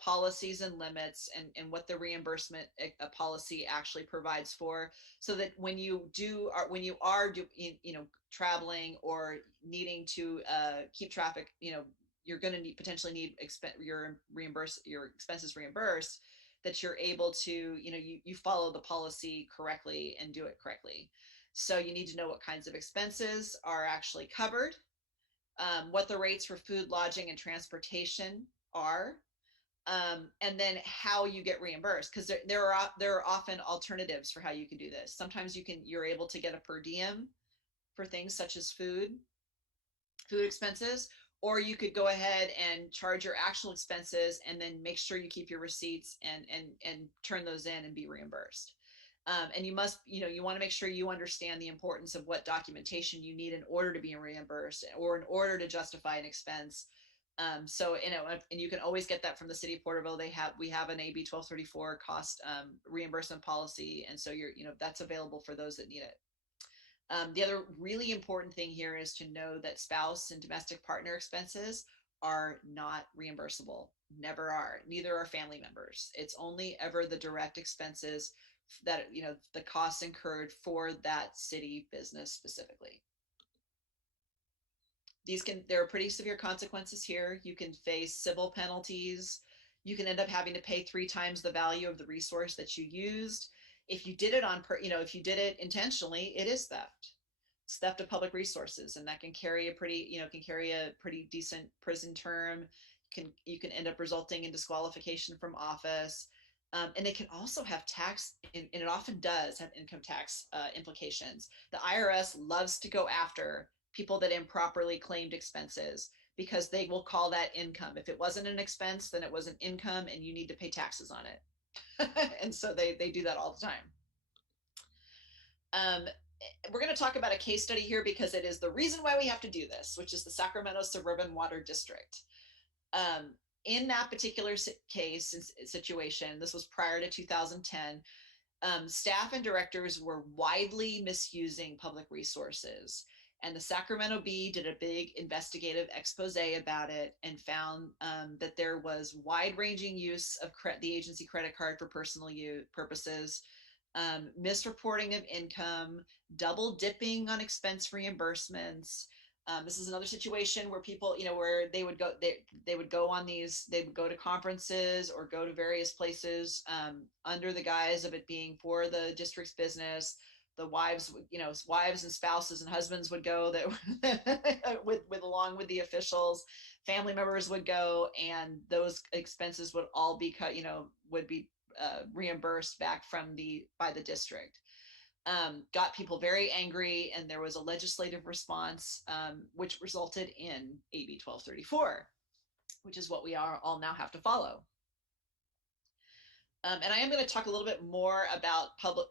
policies and limits and what the reimbursement policy actually provides for, so that when you are traveling or needing to keep traffic, you're going to potentially need your expenses reimbursed, that you're able to, you follow the policy correctly and do it correctly. So you need to know what kinds of expenses are actually covered, what the rates for food, lodging, and transportation are, and then how you get reimbursed, because there are often alternatives for how you can do this. Sometimes you're able to get a per diem for things such as food expenses, or you could go ahead and charge your actual expenses and then make sure you keep your receipts and turn those in and be reimbursed. And you must, you want to make sure you understand the importance of what documentation you need in order to be reimbursed or in order to justify an expense. So, and you can always get that from the city of Porterville. We have an AB1234 cost reimbursement policy. And so that's available for those that need it. The other really important thing here is to know that spouse and domestic partner expenses are not reimbursable. Never are. Neither are family members. It's only ever the direct expenses that, the costs incurred for that city business specifically. There are pretty severe consequences here. You can face civil penalties. You can end up having to pay 3 times the value of the resource that you used. If you did it if you did it intentionally, it is theft. It's theft of public resources, and that can carry a pretty decent prison term. You can end up resulting in disqualification from office. And it can also have tax, and it often does have income tax implications. The IRS loves to go after people that improperly claimed expenses, because they will call that income. If it wasn't an expense, then it was an income, and you need to pay taxes on it. And so they do that all the time. we're going to talk about a case study here because it is the reason why we have to do this, which is the Sacramento Suburban Water District. In that particular case and situation, this was prior to 2010, staff and directors were widely misusing public resources. And the Sacramento Bee did a big investigative expose about it and found that there was wide-ranging use of the agency credit card for personal use purposes, misreporting of income, double dipping on expense reimbursements. This is another situation where people, where they would go on these, they would go to conferences or go to various places under the guise of it being for the district's business. The wives, wives and spouses and husbands would go that with along with the officials. Family members would go, and those expenses would all be cut, would be reimbursed back by the district. Got people very angry, and there was a legislative response, which resulted in AB 1234, which is what we all now have to follow. And I am going to talk a little bit more about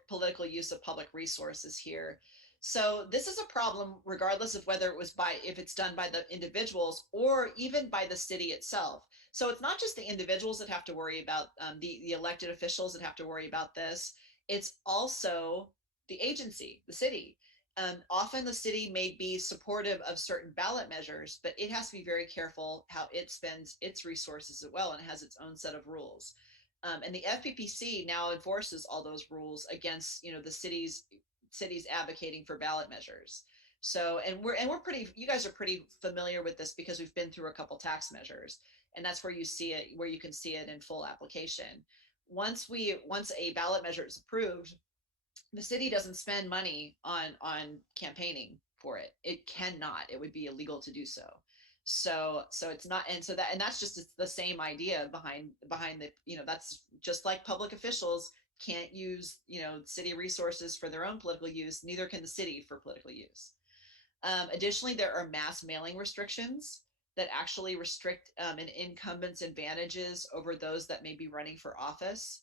political use of public resources here. So this is a problem regardless of whether it was if it's done by the individuals or even by the city itself. So it's not just the individuals that have to worry about the elected officials that have to worry about this. It's also the agency, the city. Often the city may be supportive of certain ballot measures, but it has to be very careful how it spends its resources as well, and it has its own set of rules. And the FPPC now enforces all those rules against, the cities advocating for ballot measures. So, and we're pretty, you guys are pretty familiar with this because we've been through a couple tax measures, and that's where you see it, where you can see it in full application. Once a ballot measure is approved, the city doesn't spend money on campaigning for it. It cannot. It would be illegal to do so. So it's not, and that's just the same idea behind the, that's just like public officials can't use, city resources for their own political use. Neither can the city for political use. Additionally, there are mass mailing restrictions that actually restrict an incumbent's advantages over those that may be running for office.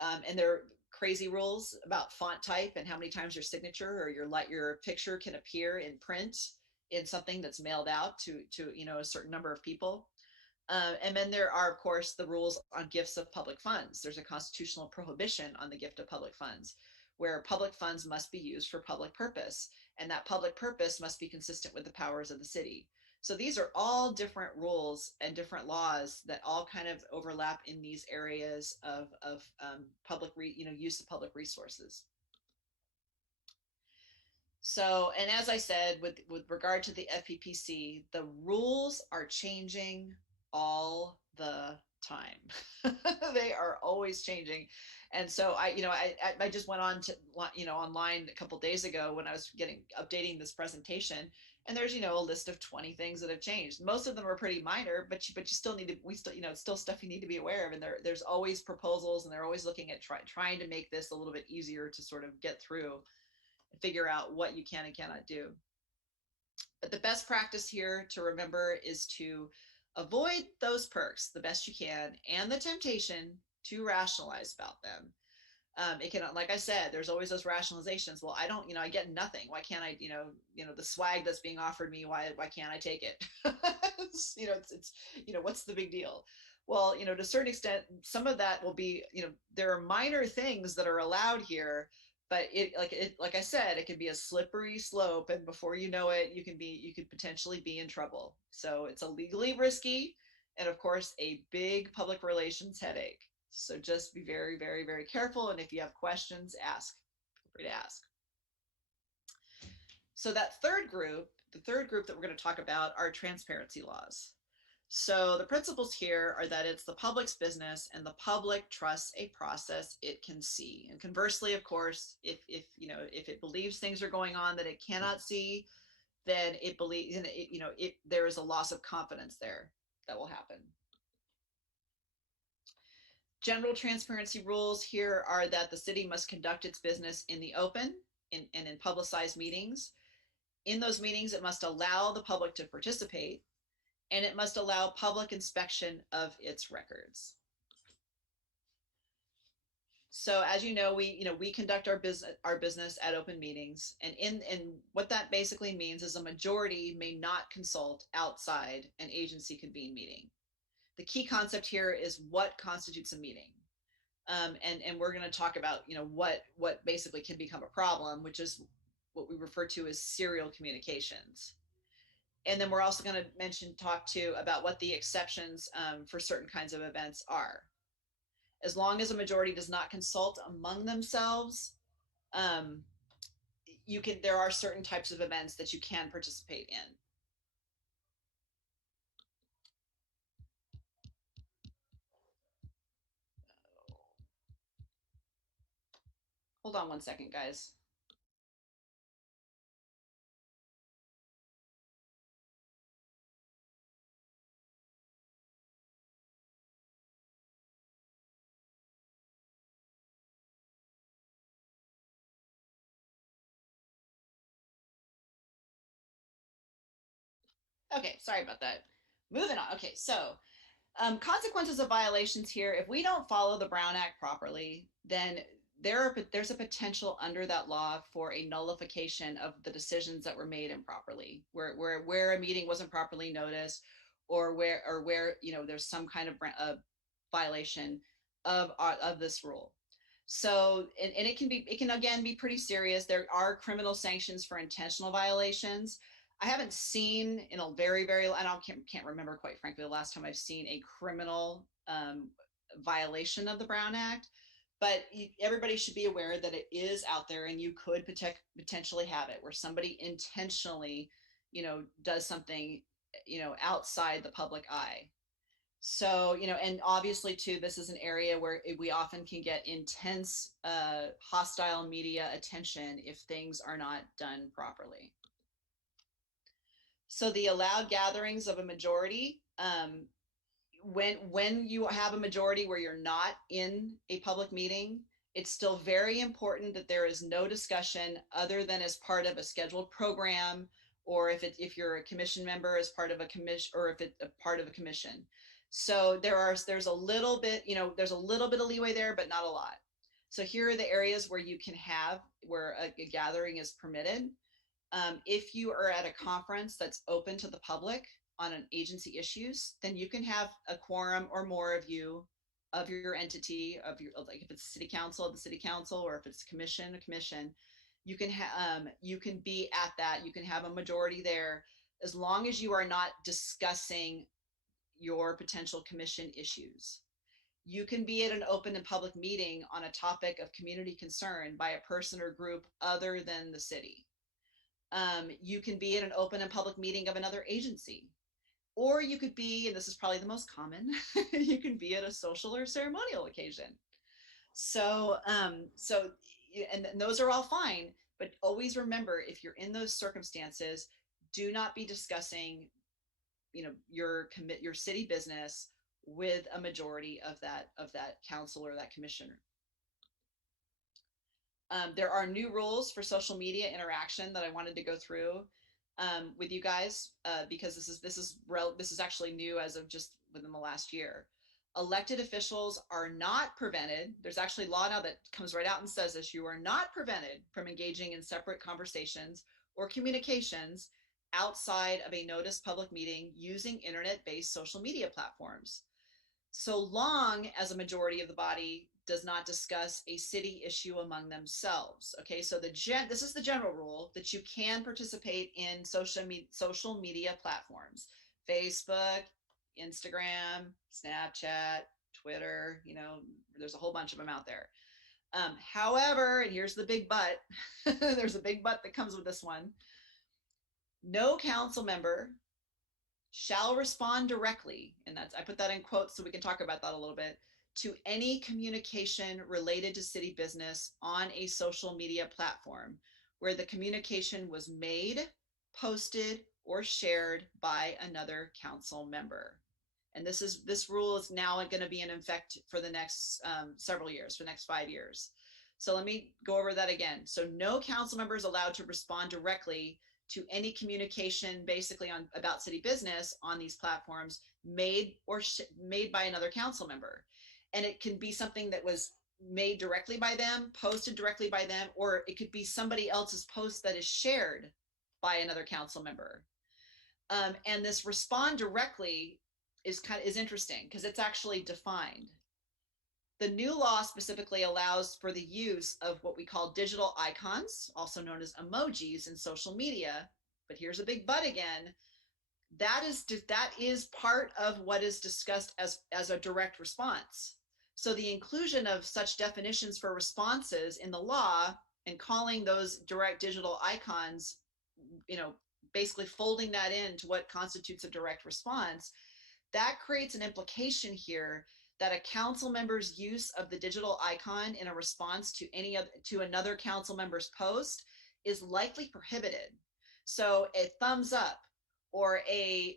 And there are crazy rules about font type and how many times your signature or your picture can appear in print in something that's mailed out to a certain number of people. And then there are, of course, the rules on gifts of public funds. There's a constitutional prohibition on the gift of public funds, where public funds must be used for public purpose, and that public purpose must be consistent with the powers of the city. So these are all different rules and different laws that all kind of overlap in these areas of public use of public resources. So, and as I said, with regard to the FPPC, the rules are changing all the time. They are always changing. And so I just went on to, online a couple days ago when I was updating this presentation, and there's, a list of 20 things that have changed. Most of them are pretty minor, but you still need to, it's still stuff you need to be aware of. And there's always proposals, and they're always looking at trying to make this a little bit easier to sort of get through and figure out what you can and cannot do. But the best practice here to remember is to avoid those perks the best you can, and the temptation to rationalize about them. It can, like I said, there's always those rationalizations. Well, I don't, I get nothing. Why can't I, the swag that's being offered me, why can't I take it? it's, what's the big deal? Well, to a certain extent, some of that will be, there are minor things that are allowed here, but like I said, it can be a slippery slope, and before you know it, you could potentially be in trouble. So it's a legally risky, and of course, a big public relations headache. So just be very, very, very careful. And if you have questions, ask. Feel free to ask. So that third group that we're going to talk about are transparency laws. So the principles here are that it's the public's business, and the public trusts a process it can see. And conversely, of course, if it believes things are going on that it cannot see, then there is a loss of confidence there that will happen. General transparency rules here are that the city must conduct its business in the open and in publicized meetings. In those meetings, it must allow the public to participate, and it must allow public inspection of its records. So as you know, we conduct our business at open meetings, and what that basically means is a majority may not consult outside an agency convened meeting. The key concept here is what constitutes a meeting. And we're going to talk about, what basically can become a problem, which is what we refer to as serial communications. And then we're also going to talk to about what the exceptions for certain kinds of events are. As long as a majority does not consult among themselves, there are certain types of events that you can participate in. Hold on one second, guys. Okay, sorry about that. Moving on. Okay, so consequences of violations here. If we don't follow the Brown Act properly, then there's a potential under that law for a nullification of the decisions that were made improperly, where a meeting wasn't properly noticed, or where there's some kind of violation of this rule. So and it can again be pretty serious. There are criminal sanctions for intentional violations. I haven't seen in a very, can't remember, quite frankly, the last time I've seen a criminal violation of the Brown Act, but everybody should be aware that it is out there, and you could potentially have it where somebody intentionally, does something, outside the public eye. So, and obviously too, this is an area where we often can get intense hostile media attention if things are not done properly. So the allowed gatherings of a majority, when you have a majority where you're not in a public meeting, it's still very important that there is no discussion other than as part of a scheduled program, or if you're a commission member as part of a commission, or if it's a part of a commission. So there's a little bit, there's a little bit of leeway there, but not a lot. So here are the areas where you can have where a gathering is permitted. If you are at a conference that's open to the public on an agency issues, then you can have a quorum or more of your entity, like if it's city council, the city council, or if it's a commission, you can be at that. You can have a majority there, as long as you are not discussing your potential commission issues. You can be at an open and public meeting on a topic of community concern by a person or group other than the city. You can be at an open and public meeting of another agency, or you could be, and this is probably the most common, you can be at a social or ceremonial occasion. So, and those are all fine, but always remember, if you're in those circumstances, do not be discussing, your city business with a majority of that council or that commissioner. There are new rules for social media interaction that I wanted to go through with you guys because this is actually new as of just within the last year. Elected officials are not prevented. There's actually law now that comes right out and says this: you are not prevented from engaging in separate conversations or communications outside of a noticed public meeting using internet-based social media platforms, so long as a majority of the body does not discuss a city issue among themselves. Okay, so this is the general rule, that you can participate in social media platforms: Facebook, Instagram, Snapchat, Twitter, there's a whole bunch of them out there. However, and here's the big but, there's a big but that comes with this one: no council member shall respond directly, and I put that in quotes so we can talk about that a little bit, to any communication related to city business on a social media platform where the communication was made, posted, or shared by another council member. And this rule is now going to be in effect for the next several years, for the next 5 years. So let me go over that again. So no council member is allowed to respond directly to any communication basically about city business on these platforms made by another council member. And it can be something that was made directly by them, posted directly by them, or it could be somebody else's post that is shared by another council member. And this respond directly is interesting because it's actually defined. The new law specifically allows for the use of what we call digital icons, also known as emojis, in social media. But here's a big but again. That is part of what is discussed as a direct response. So the inclusion of such definitions for responses in the law and calling those direct digital icons, basically folding that into what constitutes a direct response, that creates an implication here that a council member's use of the digital icon in a response to another council member's post is likely prohibited. So a thumbs up or any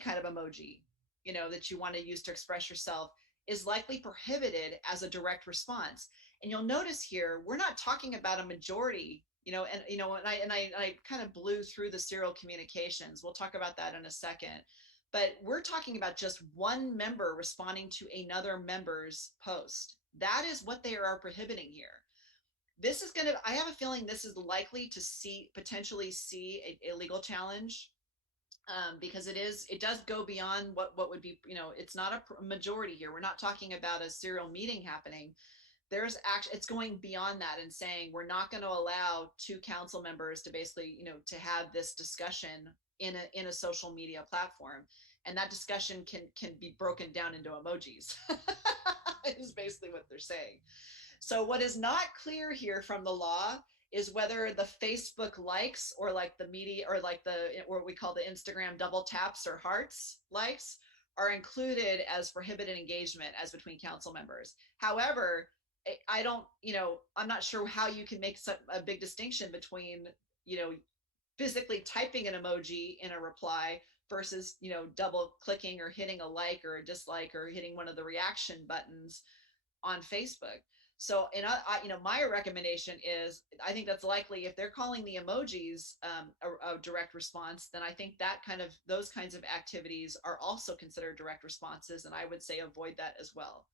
kind of emoji, that you want to use to express yourself is likely prohibited as a direct response. And you'll notice here, we're not talking about a majority, and I kind of blew through the serial communications. We'll talk about that in a second. But we're talking about just one member responding to another member's post. That is what they are prohibiting here. I have a feeling this is likely to potentially see a legal challenge, because it does go beyond what would be, it's not a majority here. We're not talking about a serial meeting happening. It's going beyond that and saying we're not going to allow two council members to basically, to have this discussion in a social media platform, and that discussion can be broken down into emojis. Is basically what they're saying. So what is not clear here from the law is whether the Facebook likes or like the media or like what we call the Instagram double taps or hearts likes are included as prohibited engagement as between council members. However, I'm not sure how you can make a big distinction between, physically typing an emoji in a reply versus, double clicking or hitting a like or a dislike or hitting one of the reaction buttons on Facebook. So, my recommendation is, I think that's likely if they're calling the emojis a direct response, then I think those kinds of activities are also considered direct responses. And I would say avoid that as well.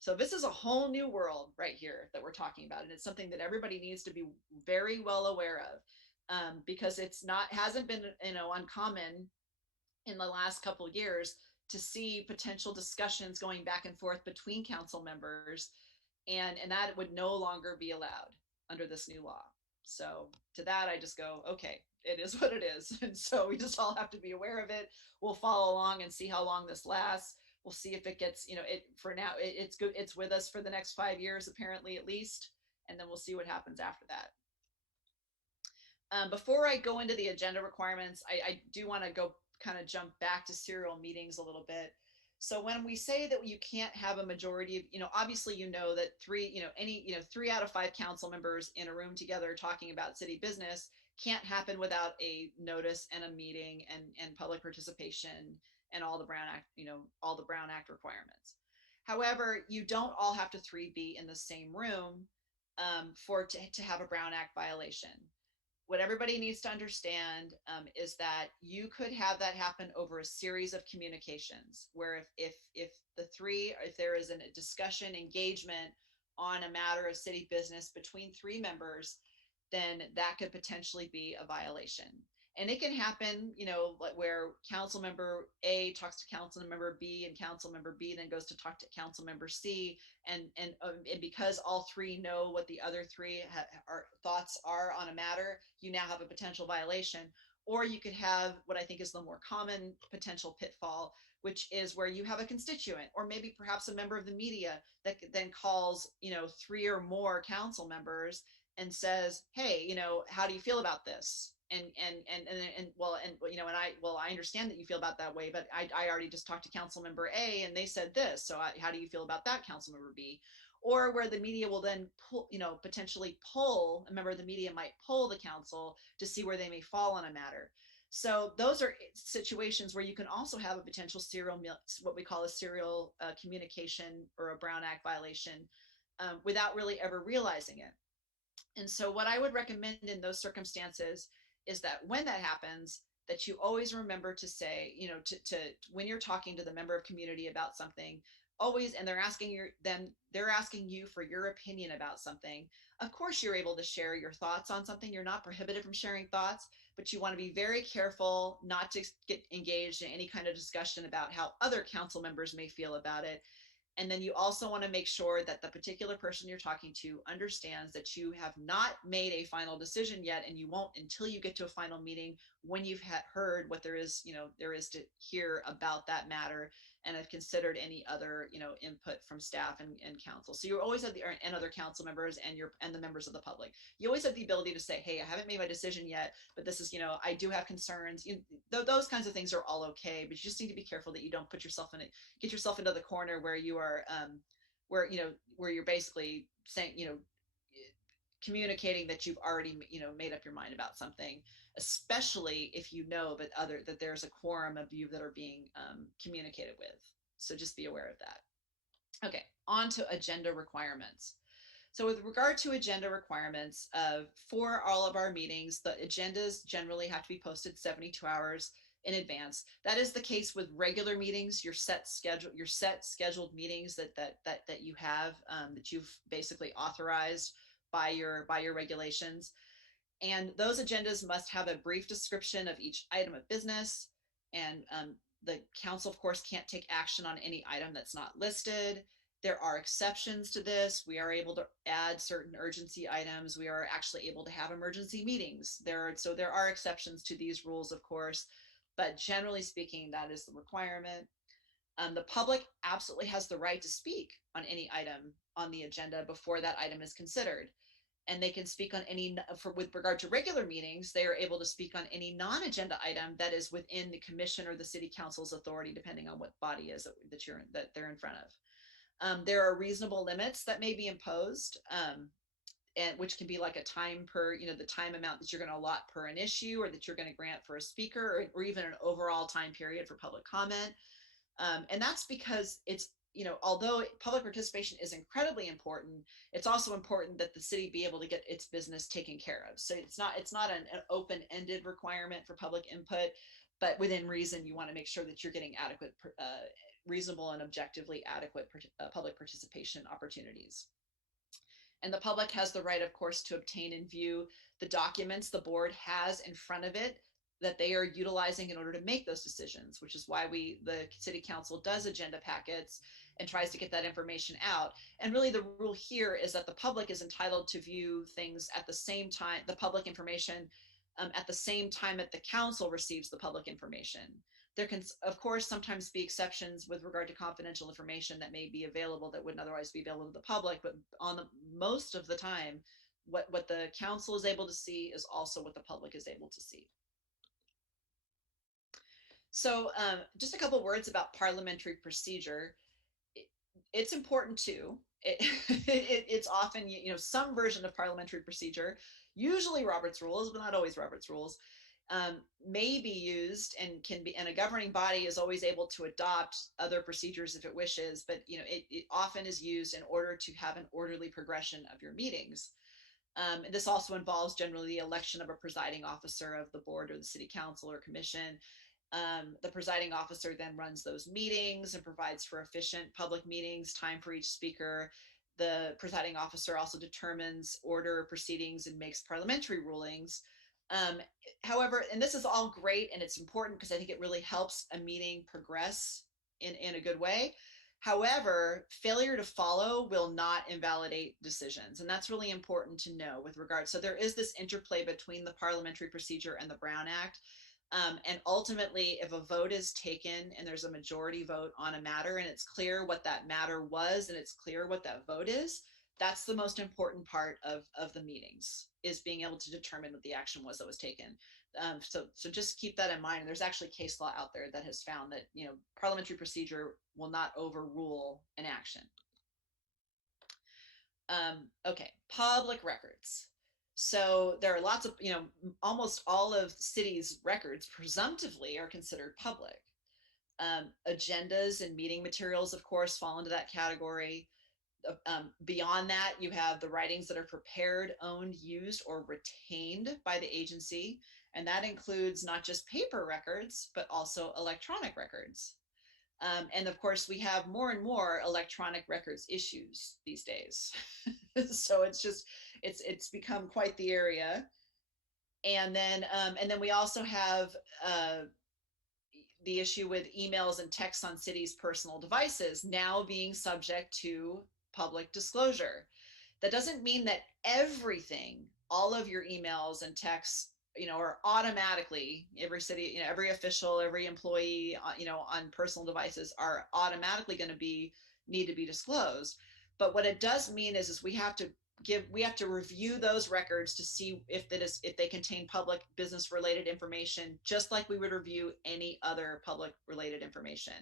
So this is a whole new world right here that we're talking about. And it's something that everybody needs to be very well aware of, because hasn't been, uncommon in the last couple of years to see potential discussions going back and forth between council members. And that would no longer be allowed under this new law. So to that, I just go, okay, it is what it is. And so we just all have to be aware of it. We'll follow along and see how long this lasts. We'll see if it gets, for now, it's good. It's with us for the next 5 years, apparently, at least. And then we'll see what happens after that. Before I go into the agenda requirements, I do want to go kind of jump back to serial meetings a little bit. So when we say that you can't have a majority of, obviously, that 3 out of 5 council members in a room together talking about city business can't happen without a notice and a meeting and public participation and all the Brown Act, all the Brown Act requirements. However, you don't all have to be in the same room to have a Brown Act violation. What everybody needs to understand is that you could have that happen over a series of communications where if there is a discussion engagement on a matter of city business between 3 members, then that could potentially be a violation. And it can happen, where council member A talks to council member B and council member B then goes to talk to council member C. And because all 3 know what the other 3 thoughts are on a matter, you now have a potential violation. Or you could have what I think is the more common potential pitfall, which is where you have a constituent or maybe perhaps a member of the media that then calls, 3 or more council members and says, hey, how do you feel about this? I understand that you feel about that way, but I already just talked to council member A and they said this. So how do you feel about that, council member B? Or where the media will then potentially pull, a member of the media might pull the council to see where they may fall on a matter. So those are situations where you can also have a potential what we call a serial communication or a Brown Act violation without really ever realizing it. And so what I would recommend in those circumstances is that when that happens, that you always remember to say, to when you're talking to the member of community about something, always, and they're asking you for your opinion about something. Of course, you're able to share your thoughts on something. You're not prohibited from sharing thoughts, but you want to be very careful not to get engaged in any kind of discussion about how other council members may feel about it. And then you also want to make sure that the particular person you're talking to understands that you have not made a final decision yet, and you won't until you get to a final meeting when you've heard what there is to hear about that matter, and have considered any other, input from staff and council. So you always have and other council members and the members of the public. You always have the ability to say, hey, I haven't made my decision yet, but this is, I do have concerns. Those kinds of things are all okay, but you just need to be careful that you don't get yourself into the corner where you are, where you're basically saying, communicating that you've already, made up your mind about something, especially if that there's a quorum of you that are being communicated with. So just be aware of that. Okay, on to agenda requirements. So with regard to agenda requirements, for all of our meetings, the agendas generally have to be posted 72 hours in advance. That is the case with regular meetings, your set scheduled meetings that you have, that you've basically authorized by your regulations. And those agendas must have a brief description of each item of business. And the council, of course, can't take action on any item that's not listed. There are exceptions to this. We are able to add certain urgency items. We are actually able to have emergency meetings. So there are exceptions to these rules, of course, but generally speaking, that is the requirement. The public absolutely has the right to speak on any item on the agenda before that item is considered. And they can speak on with regard to regular meetings, they are able to speak on any non-agenda item that is within the commission or the city council's authority, depending on what body is that they're in front of. There are reasonable limits that may be imposed, and which can be like a time per, the time amount that you're going to allot per an issue, or that you're going to grant for a speaker, or even an overall time period for public comment. And that's because it's, although public participation is incredibly important, it's also important that the city be able to get its business taken care of. So it's not an open-ended requirement for public input, but within reason, you want to make sure that you're getting adequate, reasonable and objectively adequate public participation opportunities. And the public has the right, of course, to obtain and view the documents the board has in front of it that they are utilizing in order to make those decisions, which is why the city council does agenda packets and tries to get that information out. And really the rule here is that the public is entitled to view things at the same time, the public information at the same time that the council receives the public information. There can, of course, sometimes be exceptions with regard to confidential information that may be available that wouldn't otherwise be available to the public, but most of the time, what the council is able to see is also what the public is able to see. So just a couple words about parliamentary procedure. It's important too. It's often, some version of parliamentary procedure, usually Robert's rules, but not always Robert's rules, may be used and a governing body is always able to adopt other procedures if it wishes, but it often is used in order to have an orderly progression of your meetings. This also involves generally the election of a presiding officer of the board or the city council or commission. The presiding officer then runs those meetings and provides for efficient public meetings, time for each speaker. The presiding officer also determines order of proceedings and makes parliamentary rulings. However, and this is all great and it's important because I think it really helps a meeting progress in a good way. However, failure to follow will not invalidate decisions. And that's really important to know with regard. So there is this interplay between the parliamentary procedure and the Brown Act. And ultimately, if a vote is taken and there's a majority vote on a matter and it's clear what that matter was and it's clear what that vote is, that's the most important part of the meetings, is being able to determine what the action was that was taken. So just keep that in mind. And there's actually case law out there that has found that, parliamentary procedure will not overrule an action. Okay, public records. So there are lots of, almost all of cities' records presumptively are considered public. Agendas and meeting materials, of course, fall into that category. Beyond that, you have the writings that are prepared, owned, used, or retained by the agency. And that includes not just paper records, but also electronic records. And of course, we have more and more electronic records issues these days. So it's become quite the area. And then we also have the issue with emails and texts on cities' personal devices now being subject to public disclosure. That doesn't mean that everything, all of your emails and texts, are automatically, every city, every official, every employee, on personal devices are automatically going to need to be disclosed. But what it does mean is we have to review those records to see if they contain public business related information, just like we would review any other public related information.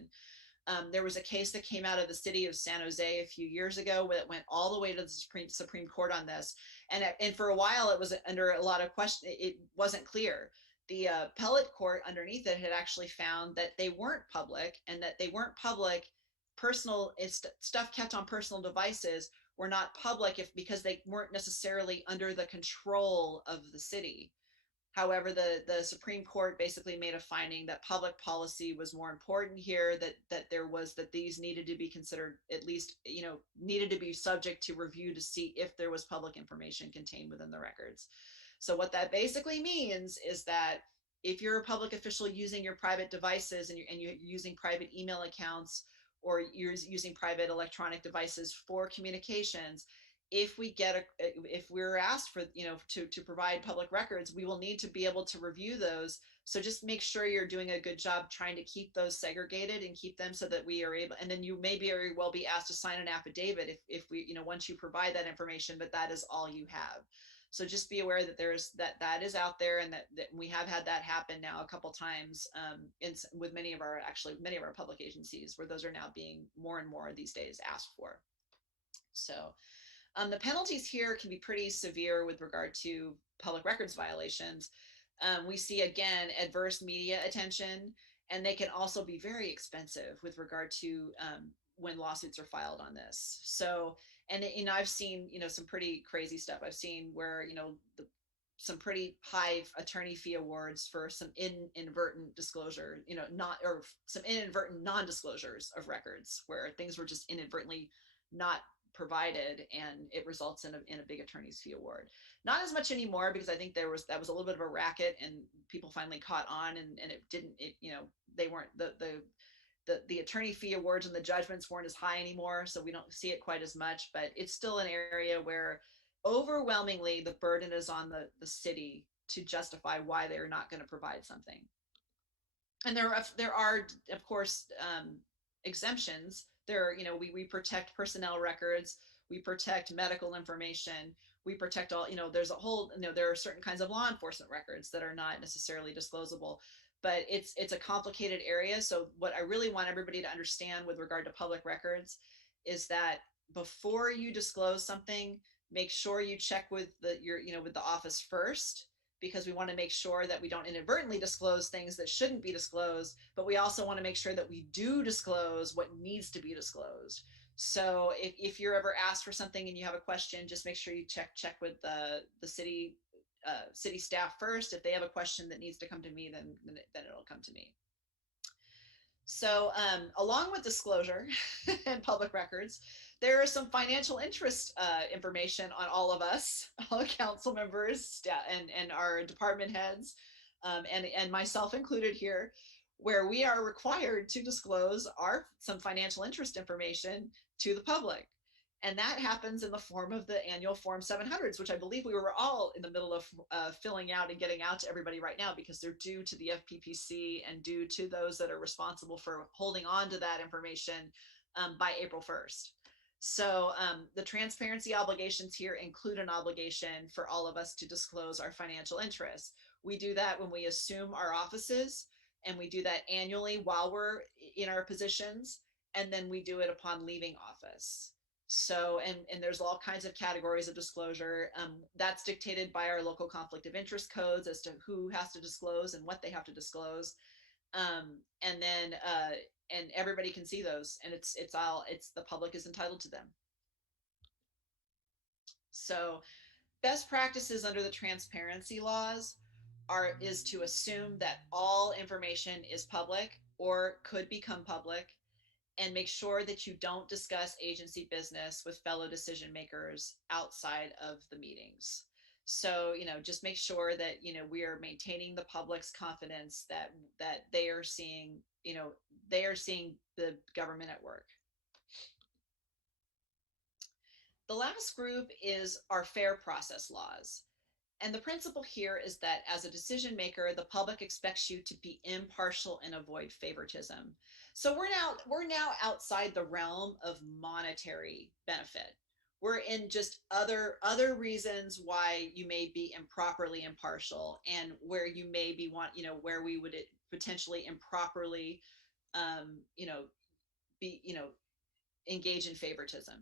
There was a case that came out of the city of San Jose a few years ago that went all the way to the Supreme Court on this. And for a while, it was under a lot of question. It wasn't clear. The appellate court underneath it had actually found that they weren't public, and that they weren't public. Personal stuff kept on personal devices were not public because they weren't necessarily under the control of the city. However, the Supreme Court basically made a finding that public policy was more important here, that these needed to be considered, at least, needed to be subject to review to see if there was public information contained within the records. So what that basically means is that if you're a public official using your private devices and you're using private email accounts, or you're using private electronic devices for communications, if we're asked for, to provide public records, we will need to be able to review those. So just make sure you're doing a good job trying to keep those segregated and keep them so that we are able, and then you may very well be asked to sign an affidavit if we, once you provide that information, but that is all you have. So just be aware that that is out there, and that we have had that happen now a couple times with many of our public agencies, where those are now being more and more these days asked for. So the penalties here can be pretty severe with regard to public records violations. We see, again, adverse media attention, and they can also be very expensive with regard to when lawsuits are filed on this. So, and I've seen, some pretty crazy stuff. I've seen where, some pretty high attorney fee awards for some inadvertent disclosure, some inadvertent non-disclosures of records, where things were just inadvertently not provided, and it results in a big attorney's fee award. Not as much anymore, because I think that was a little bit of a racket, and people finally caught on, and they weren't the attorney fee awards and the judgments weren't as high anymore, so we don't see it quite as much. But it's still an area where overwhelmingly the burden is on the city to justify why they're not going to provide something. And there are of course exemptions. We protect personnel records, we protect medical information, we protect all, there's a whole, there are certain kinds of law enforcement records that are not necessarily disclosable, but it's a complicated area. So what I really want everybody to understand with regard to public records is that before you disclose something, make sure you check with with the office first, because we want to make sure that we don't inadvertently disclose things that shouldn't be disclosed, but we also want to make sure that we do disclose what needs to be disclosed. So if you're ever asked for something and you have a question, just make sure you check with the city staff first. If they have a question that needs to come to me, then it'll come to me. So along with disclosure and public records, there is some financial interest information on all of us, all council members, and our department heads, and myself included here, where we are required to disclose some financial interest information to the public. And that happens in the form of the annual Form 700s, which I believe we were all in the middle of filling out and getting out to everybody right now, because they're due to the FPPC and due to those that are responsible for holding on to that information by April 1st. So the transparency obligations here include an obligation for all of us to disclose our financial interests. We do that when we assume our offices, and we do that annually while we're in our positions, and then we do it upon leaving office. So, and there's all kinds of categories of disclosure. That's dictated by our local conflict of interest codes as to who has to disclose and what they have to disclose. And then and everybody can see those, and it's the public is entitled to them. So best practices under the transparency laws is to assume that all information is public or could become public, and make sure that you don't discuss agency business with fellow decision makers outside of the meetings. So, just make sure that, we are maintaining the public's confidence that they are seeing, they are seeing the government at work. The last group is our fair process laws. And the principle here is that as a decision maker, the public expects you to be impartial and avoid favoritism. So we're now outside the realm of monetary benefit. We're in just other reasons why you may be improperly impartial, and where you may be where we would potentially improperly be engage in favoritism.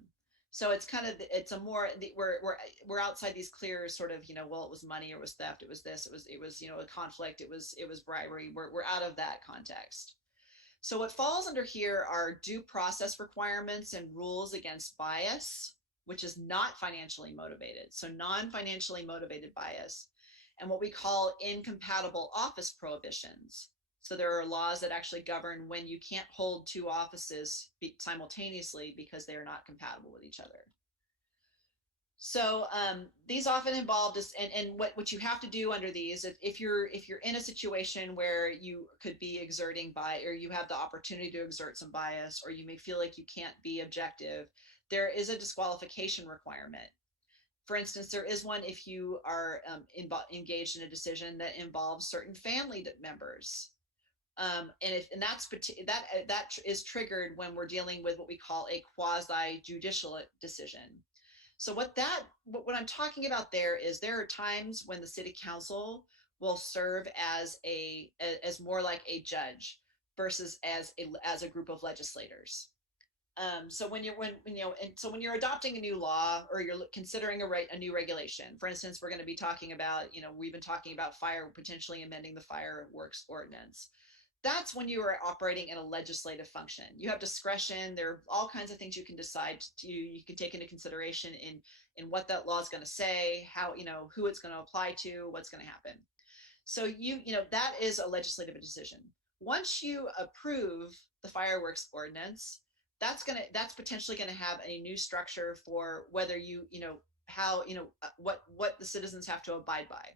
So it's kind of, it's a more, we're outside these clear sort of, well, it was money, or it was theft, it was this, it was a conflict, it was bribery. We're out of that context. So what falls under here are due process requirements and rules against bias, which is not financially motivated. So non-financially motivated bias, and what we call incompatible office prohibitions. So there are laws that actually govern when you can't hold two offices simultaneously because they are not compatible with each other. So these often involve this, and what you have to do under these, if you're in a situation where you could be exerting bias, or you have the opportunity to exert some bias, or you may feel like you can't be objective, there is a disqualification requirement. For instance, there is one if you are engaged in a decision that involves certain family members. And that is triggered when we're dealing with what we call a quasi-judicial decision. So what I'm talking about there are times when the city council will serve as more like a judge versus as a group of legislators. So when you're adopting a new law, or you're considering a new regulation, for instance, we're going to be talking about, we've been talking about potentially amending the fireworks ordinance. That's when you are operating in a legislative function. You have discretion. There are all kinds of things you can decide you can take into consideration in what that law is going to say, how, who it's going to apply to, what's going to happen. So that is a legislative decision. Once you approve the fireworks ordinance, that's potentially going to have a new structure for whether what the citizens have to abide by.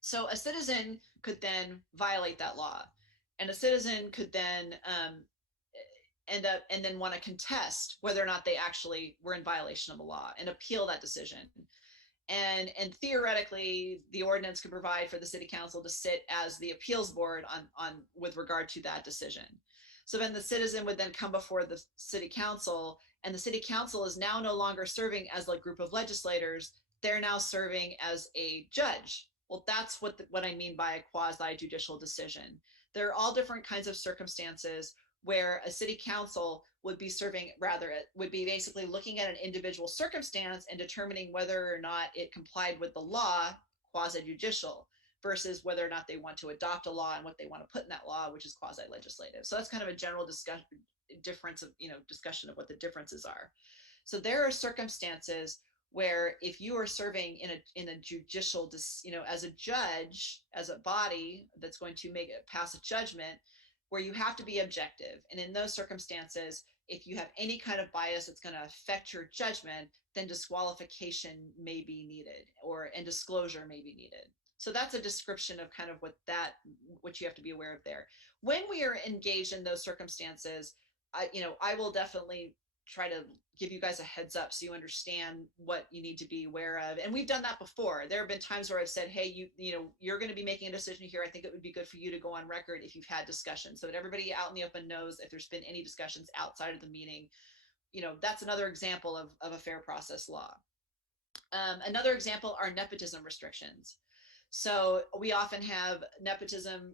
So a citizen could then violate that law. And a citizen could then end up and then want to contest whether or not they actually were in violation of the law and appeal that decision. And theoretically, the ordinance could provide for the city council to sit as the appeals board on with regard to that decision. So then the citizen would then come before the city council, and the city council is now no longer serving as a group of legislators. They're now serving as a judge. Well, that's what I mean by a quasi-judicial decision. There are all different kinds of circumstances where a city council would be basically looking at an individual circumstance and determining whether or not it complied with the law, quasi-judicial, versus whether or not they want to adopt a law and what they want to put in that law, which is quasi-legislative. So that's kind of a general discussion of what the differences are. So there are circumstances where if you are serving in a judicial, as a judge, as a body that's going to pass a judgment, where you have to be objective. And in those circumstances, if you have any kind of bias that's going to affect your judgment, then disqualification may be needed, and disclosure may be needed. So that's a description of kind of what you have to be aware of there. When we are engaged in those circumstances, I will definitely try to give you guys a heads up so you understand what you need to be aware of. And we've done that before. There have been times where I've said, hey, you're going to be making a decision here. I think it would be good for you to go on record if you've had discussions, so that everybody out in the open knows if there's been any discussions outside of the meeting. That's another example of a fair process law. Another example are nepotism restrictions. So we often have nepotism,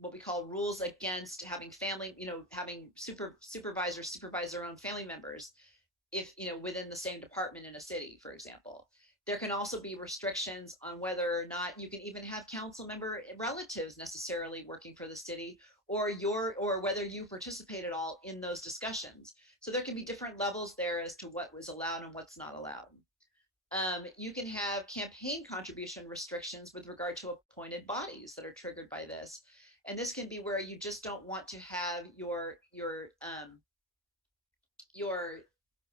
what we call rules against having family, having supervisors supervise their own family members, if, within the same department in a city, for example. There can also be restrictions on whether or not you can even have council member relatives necessarily working for the city, or whether you participate at all in those discussions. So there can be different levels there as to what was allowed and what's not allowed. You can have campaign contribution restrictions with regard to appointed bodies that are triggered by this. And this can be where you just don't want to have your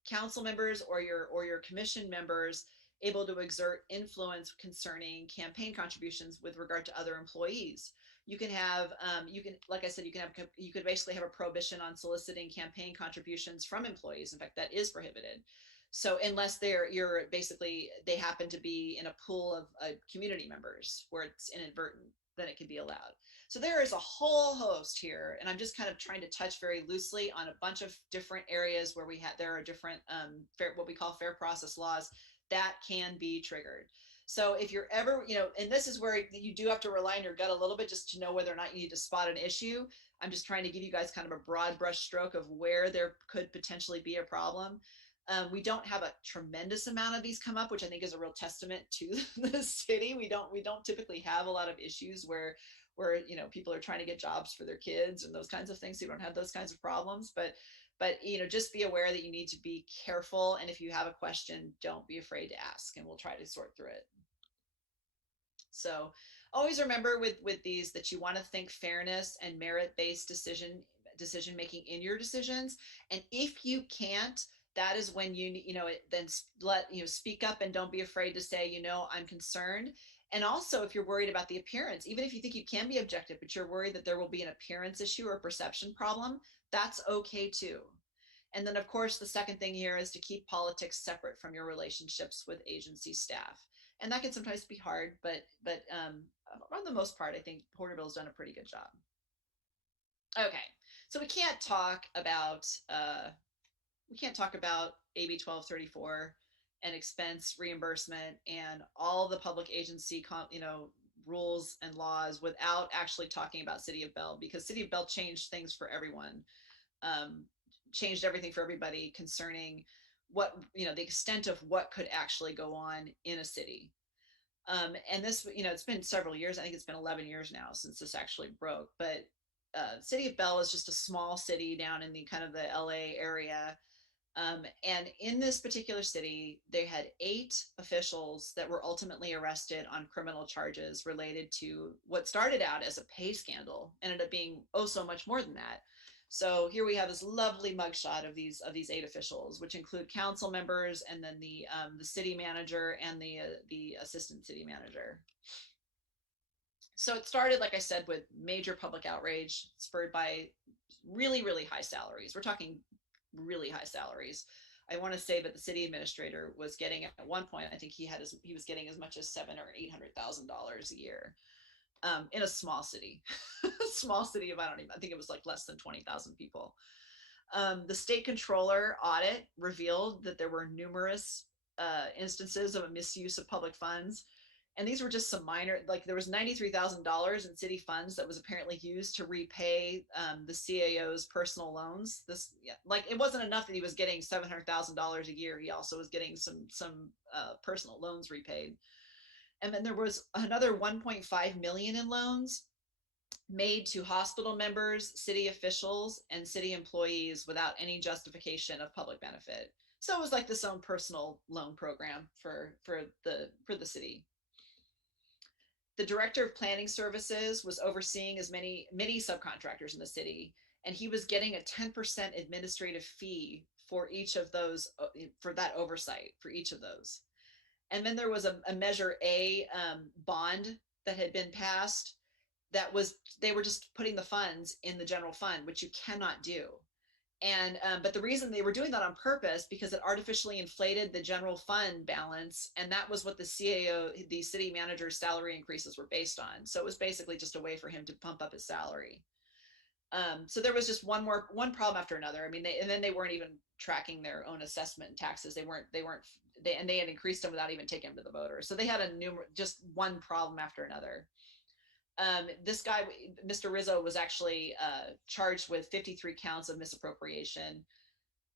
council members or your commission members able to exert influence concerning campaign contributions with regard to other employees. You can have, like I said, you could basically have a prohibition on soliciting campaign contributions from employees. In fact, that is prohibited. So unless they happen to be in a pool of community members where it's inadvertent, then it can be allowed. So there is a whole host here, and I'm just kind of trying to touch very loosely on a bunch of different areas where there are different what we call fair process laws that can be triggered. So if you're ever, and this is where you do have to rely on your gut a little bit just to know whether or not you need to spot an issue. I'm just trying to give you guys kind of a broad brush stroke of where there could potentially be a problem. We don't have a tremendous amount of these come up, which I think is a real testament to the city. We don't typically have a lot of issues where people are trying to get jobs for their kids and those kinds of things. So you don't have those kinds of problems, but just be aware that you need to be careful. And if you have a question, don't be afraid to ask, and we'll try to sort through it. So always remember with these that you want to think fairness and merit-based decision making in your decisions. And if you can't, that is when then speak up and don't be afraid to say, I'm concerned. And also, if you're worried about the appearance, even if you think you can be objective, but you're worried that there will be an appearance issue or a perception problem, that's okay too. And then, of course, the second thing here is to keep politics separate from your relationships with agency staff. And that can sometimes be hard, but on the most part, I think Porterville's done a pretty good job. Okay, so we can't talk about AB1234 and expense reimbursement and all the public agency rules and laws without actually talking about City of Bell, because City of Bell changed things for everyone, changed everything for everybody concerning what the extent of what could actually go on in a city. And this, it's been several years. I think it's been 11 years now since this actually broke, but City of Bell is just a small city down in the kind of the LA area. And in this particular city, they had 8 officials that were ultimately arrested on criminal charges related to what started out as a pay scandal, ended up being so much more than that. So here we have this lovely mugshot of these 8 officials, which include council members and then the city manager and the assistant city manager. So it started, like I said, with major public outrage spurred by really, really high salaries. We're talking really high salaries. I want to say that the city administrator was getting, at one point, I think he was getting as much as $700,000 or $800,000 a year in a small city. Small city of, I think it was like less than 20,000 people. The state controller audit revealed that there were numerous instances of a misuse of public funds. And these were just some minor, like there was $93,000 in city funds that was apparently used to repay the CAO's personal loans. It wasn't enough that he was getting $700,000 a year. He also was getting some personal loans repaid. And then there was another 1.5 million in loans made to hospital members, city officials, and city employees without any justification of public benefit. So it was like this own personal loan program for the city. The director of planning services was overseeing as many subcontractors in the city, and he was getting a 10% administrative fee for each of those, for that oversight for each of those. And then there was a Measure A bond that had been passed they were just putting the funds in the general fund, which you cannot do. And but the reason they were doing that on purpose, because it artificially inflated the general fund balance, and that was what the CAO, the city manager's salary increases were based on. So it was basically just a way for him to pump up his salary. So there was just one problem after another. I mean, they weren't even tracking their own assessment and taxes. They had increased them without even taking them to the voters. So they had just one problem after another. This guy, Mr. Rizzo, was actually charged with 53 counts of misappropriation.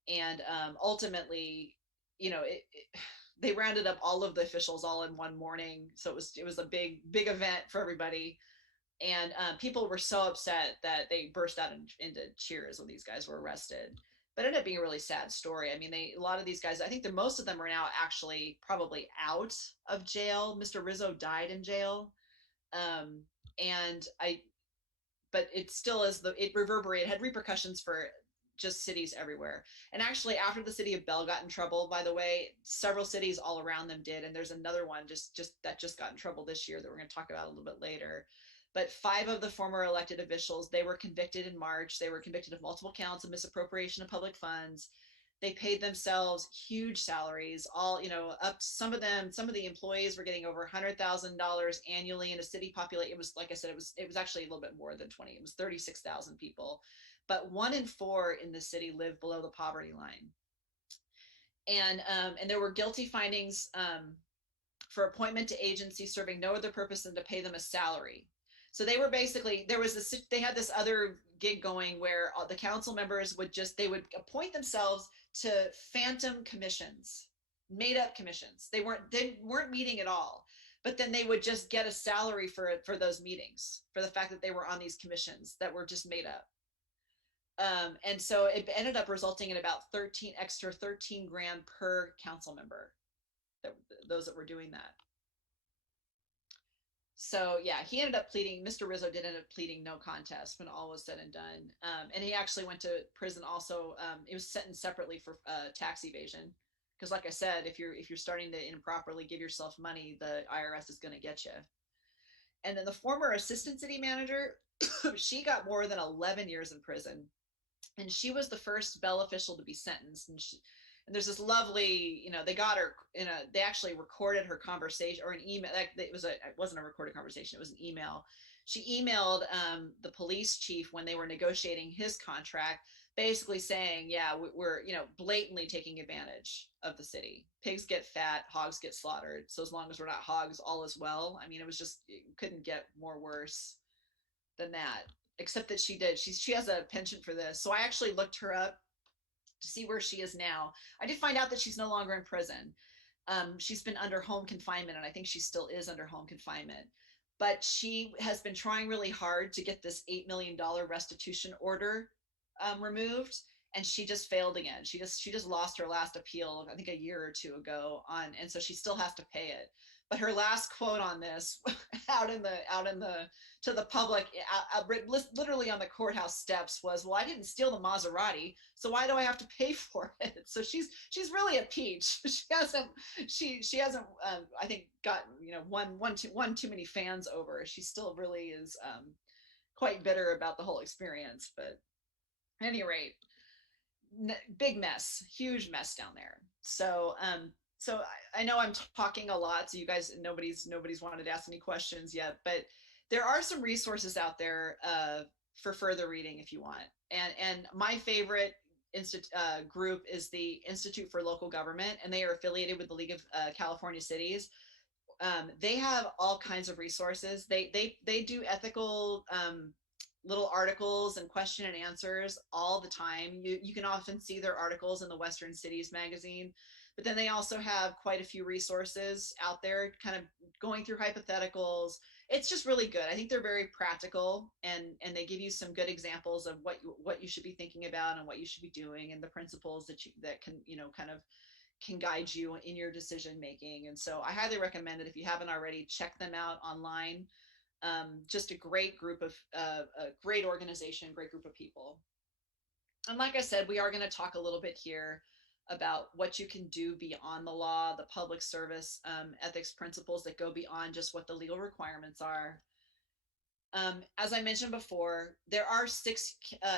And ultimately, they rounded up all of the officials all in one morning. So it was a big event for everybody. And people were so upset that they burst out into cheers when these guys were arrested. But it ended up being a really sad story. I mean, a lot of these guys, I think that most of them are now actually probably out of jail. Mr. Rizzo died in jail. And but it still is it reverberated, had repercussions for just cities everywhere. And actually, after the city of Bell got in trouble, by the way, several cities all around them did. And there's another one just got in trouble this year that we're going to talk about a little bit later. But 5 of the former elected officials, they were convicted in March. They were convicted of multiple counts of misappropriation of public funds. They paid themselves huge salaries, all, up some of the employees were getting over $100,000 annually in a city population. It was, like I said, it was actually a little bit more than 20. It was 36,000 people. But 1 in 4 in the city lived below the poverty line. And there were guilty findings for appointment to agencies serving no other purpose than to pay them a salary. So they were basically, they had this other gig going where the council members they would appoint themselves to phantom commissions, made up commissions. They weren't meeting at all, but then they would just get a salary for those meetings, for the fact that they were on these commissions that were just made up. And so it ended up resulting in about 13 grand per council member, those that were doing that. So yeah, he ended up pleading, Mr. Rizzo did end up pleading no contest when all was said and done. And he actually went to prison also. He was sentenced separately for tax evasion. Because like I said, if you're starting to improperly give yourself money, the IRS is going to get you. And then the former assistant city manager, she got more than 11 years in prison. And she was the first Bell official to be sentenced. And there's this lovely, they got her they actually recorded her conversation, or an email. It wasn't a recorded conversation. It was an email. She emailed the police chief when they were negotiating his contract, basically saying, yeah, we're, blatantly taking advantage of the city. Pigs get fat, hogs get slaughtered. So as long as we're not hogs, all is well. I mean, it couldn't get more worse than that, except that she has a penchant for this. So I actually looked her up to see where she is now. I did find out that she's no longer in prison. She's been under home confinement, and I think she still is under home confinement. But she has been trying really hard to get this $8 million restitution order removed, and she just failed again. She just lost her last appeal, I think a year or two ago, and so she still has to pay it. But her last quote on this, to the public, literally on the courthouse steps, was, "Well, I didn't steal the Maserati, so why do I have to pay for it?" So she's really a peach. She hasn't I think got one too many fans over. She still really is quite bitter about the whole experience. But at any rate, big mess, huge mess down there. So so I know I'm talking a lot, so you guys, nobody's wanted to ask any questions yet, but there are some resources out there for further reading if you want. And my favorite group is the Institute for Local Government, and they are affiliated with the League of California Cities. They have all kinds of resources. They do ethical little articles and question and answers all the time. You can often see their articles in the Western Cities magazine. But then they also have quite a few resources out there kind of going through hypotheticals. It's just really good. I think they're very practical, and they give you some good examples of what you should be thinking about and what you should be doing, and the principles that can, kind of can guide you in your decision making. And so I highly recommend that if you haven't already, check them out online. Just a great group of a great organization, great group of people. And like I said, we are going to talk a little bit here about what you can do beyond the law, the public service ethics principles that go beyond just what the legal requirements are. As I mentioned before, there are 6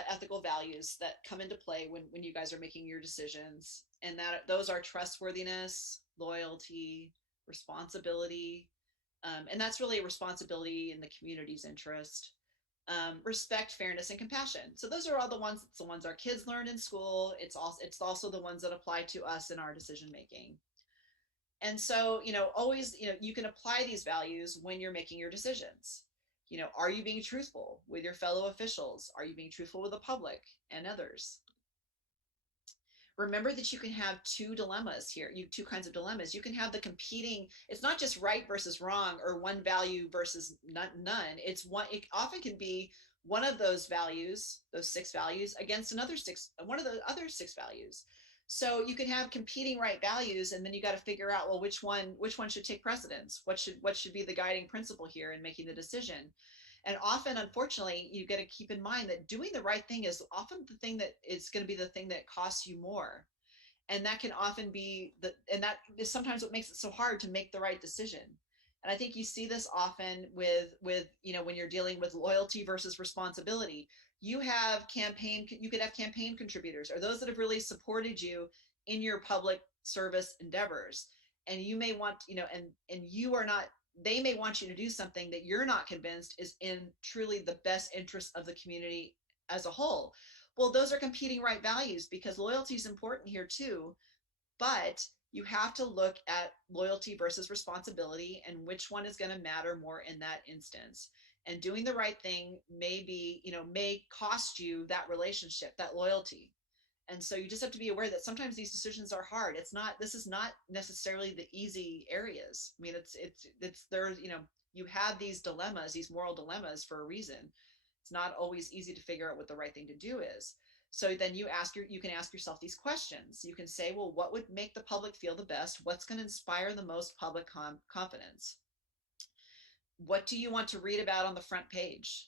ethical values that come into play when you guys are making your decisions. And those are trustworthiness, loyalty, responsibility. And that's really a responsibility in the community's interest. Respect, fairness, and compassion. So those are all the ones our kids learned in school. It's also the ones that apply to us in our decision making. And so, always, you can apply these values when you're making your decisions. Are you being truthful with your fellow officials? Are you being truthful with the public and others? Remember that you can have 2 dilemmas here. 2 kinds of dilemmas. You can have the competing, it's not just right versus wrong or one value versus none. It often can be one of those values, those 6 values, against one of the other 6 values. So you can have competing right values, and then you got to figure out, well, which one should take precedence? What should be the guiding principle here in making the decision? And often, unfortunately, you got to keep in mind that doing the right thing is often the thing that is going to be the thing that costs you more. And that can often be and that is sometimes what makes it so hard to make the right decision. And I think you see this often with, when you're dealing with loyalty versus responsibility. You could have campaign contributors or those that have really supported you in your public service endeavors. And you may want, and you are not, they may want you to do something that you're not convinced is in truly the best interest of the community as a whole. Well, those are competing right values, because loyalty is important here too, but you have to look at loyalty versus responsibility and which one is going to matter more in that instance. And doing the right thing may cost you that relationship, that loyalty. And so you just have to be aware that sometimes these decisions are hard. This is not necessarily the easy areas. I mean, you have these dilemmas, these moral dilemmas for a reason. It's not always easy to figure out what the right thing to do is. So then you can ask yourself these questions. You can say, well, what would make the public feel the best? What's going to inspire the most public confidence? What do you want to read about on the front page?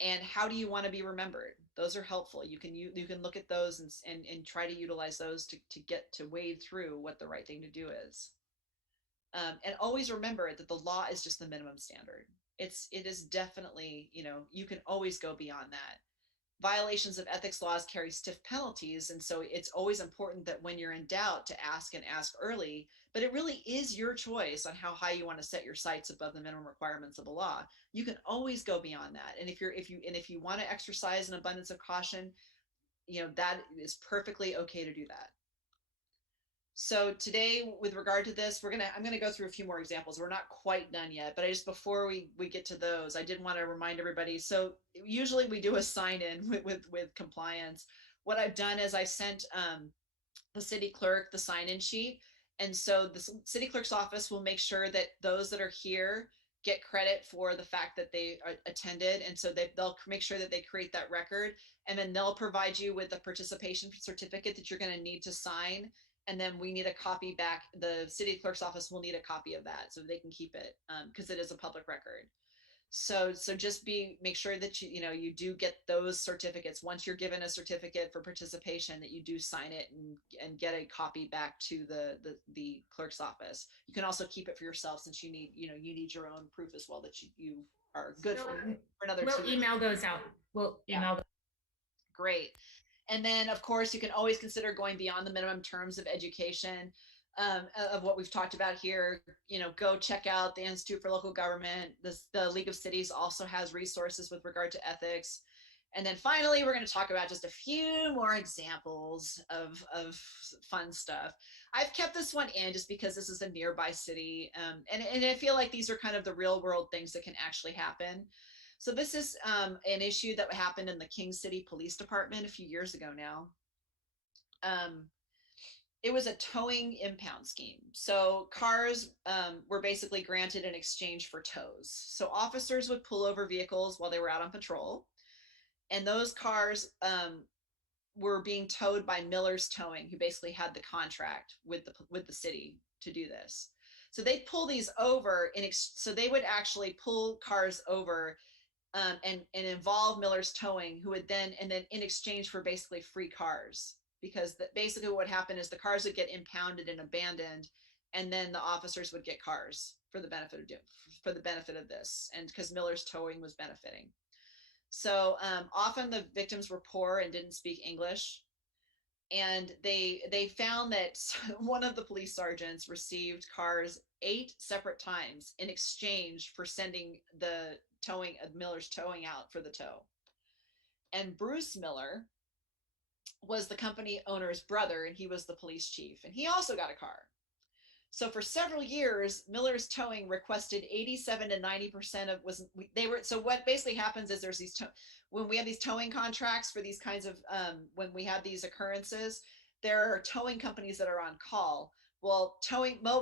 And how do you want to be remembered? Those are helpful. You can look at those and try to utilize those to get to wade through what the right thing to do is. And always remember that the law is just the minimum standard. It is definitely, you can always go beyond that. Violations of ethics laws carry stiff penalties. And so it's always important that when you're in doubt to ask early, but it really is your choice on how high you want to set your sights above the minimum requirements of the law. You can always go beyond that. And if you want to exercise an abundance of caution, that is perfectly okay to do that. So today, with regard to this, I'm gonna go through a few more examples. We're not quite done yet, but before we get to those, I did want to remind everybody. So usually we do a sign in with compliance. What I've done is I sent the city clerk the sign in sheet, and so the city clerk's office will make sure that those that are here get credit for the fact that they attended, and so they'll make sure that they create that record, and then they'll provide you with a participation certificate that you're going to need to sign. And then we need a copy back. The city clerk's office will need a copy of that so they can keep it, because it is a public record. So just make sure that you do get those certificates. Once you're given a certificate for participation, that you do sign it and get a copy back to the clerk's office. You can also keep it for yourself, since you need your own proof as well that you are good for another. We'll email those out. We'll email. Great. And then, of course, you can always consider going beyond the minimum terms of education, of what we've talked about here. Go check out the Institute for Local Government. The League of Cities also has resources with regard to ethics. And then finally, we're going to talk about just a few more examples of fun stuff. I've kept this one in just because this is a nearby city. And I feel like these are kind of the real world things that can actually happen. So this is an issue that happened in the King City Police Department a few years ago now. It was a towing impound scheme. So cars were basically granted in exchange for tows. So officers would pull over vehicles while they were out on patrol. And those cars were being towed by Miller's Towing, who basically had the contract with the city to do this. So they'd pull these over, so they would actually pull cars over and involve Miller's Towing, who would then in exchange for basically free cars, because basically what would happen is the cars would get impounded and abandoned, and then the officers would get cars for the benefit of this, and because Miller's Towing was benefiting. So often the victims were poor and didn't speak English, and they found that one of the police sergeants received cars 8 separate times in exchange for sending the Miller's Towing out for the tow. And Bruce Miller was the company owner's brother, and he was the police chief, and he also got a car. So for several years, Miller's Towing requested 87 to 90% of so what basically happens is there's when we have these towing contracts for these kinds of when we have these occurrences, there are towing companies that are on call. Well,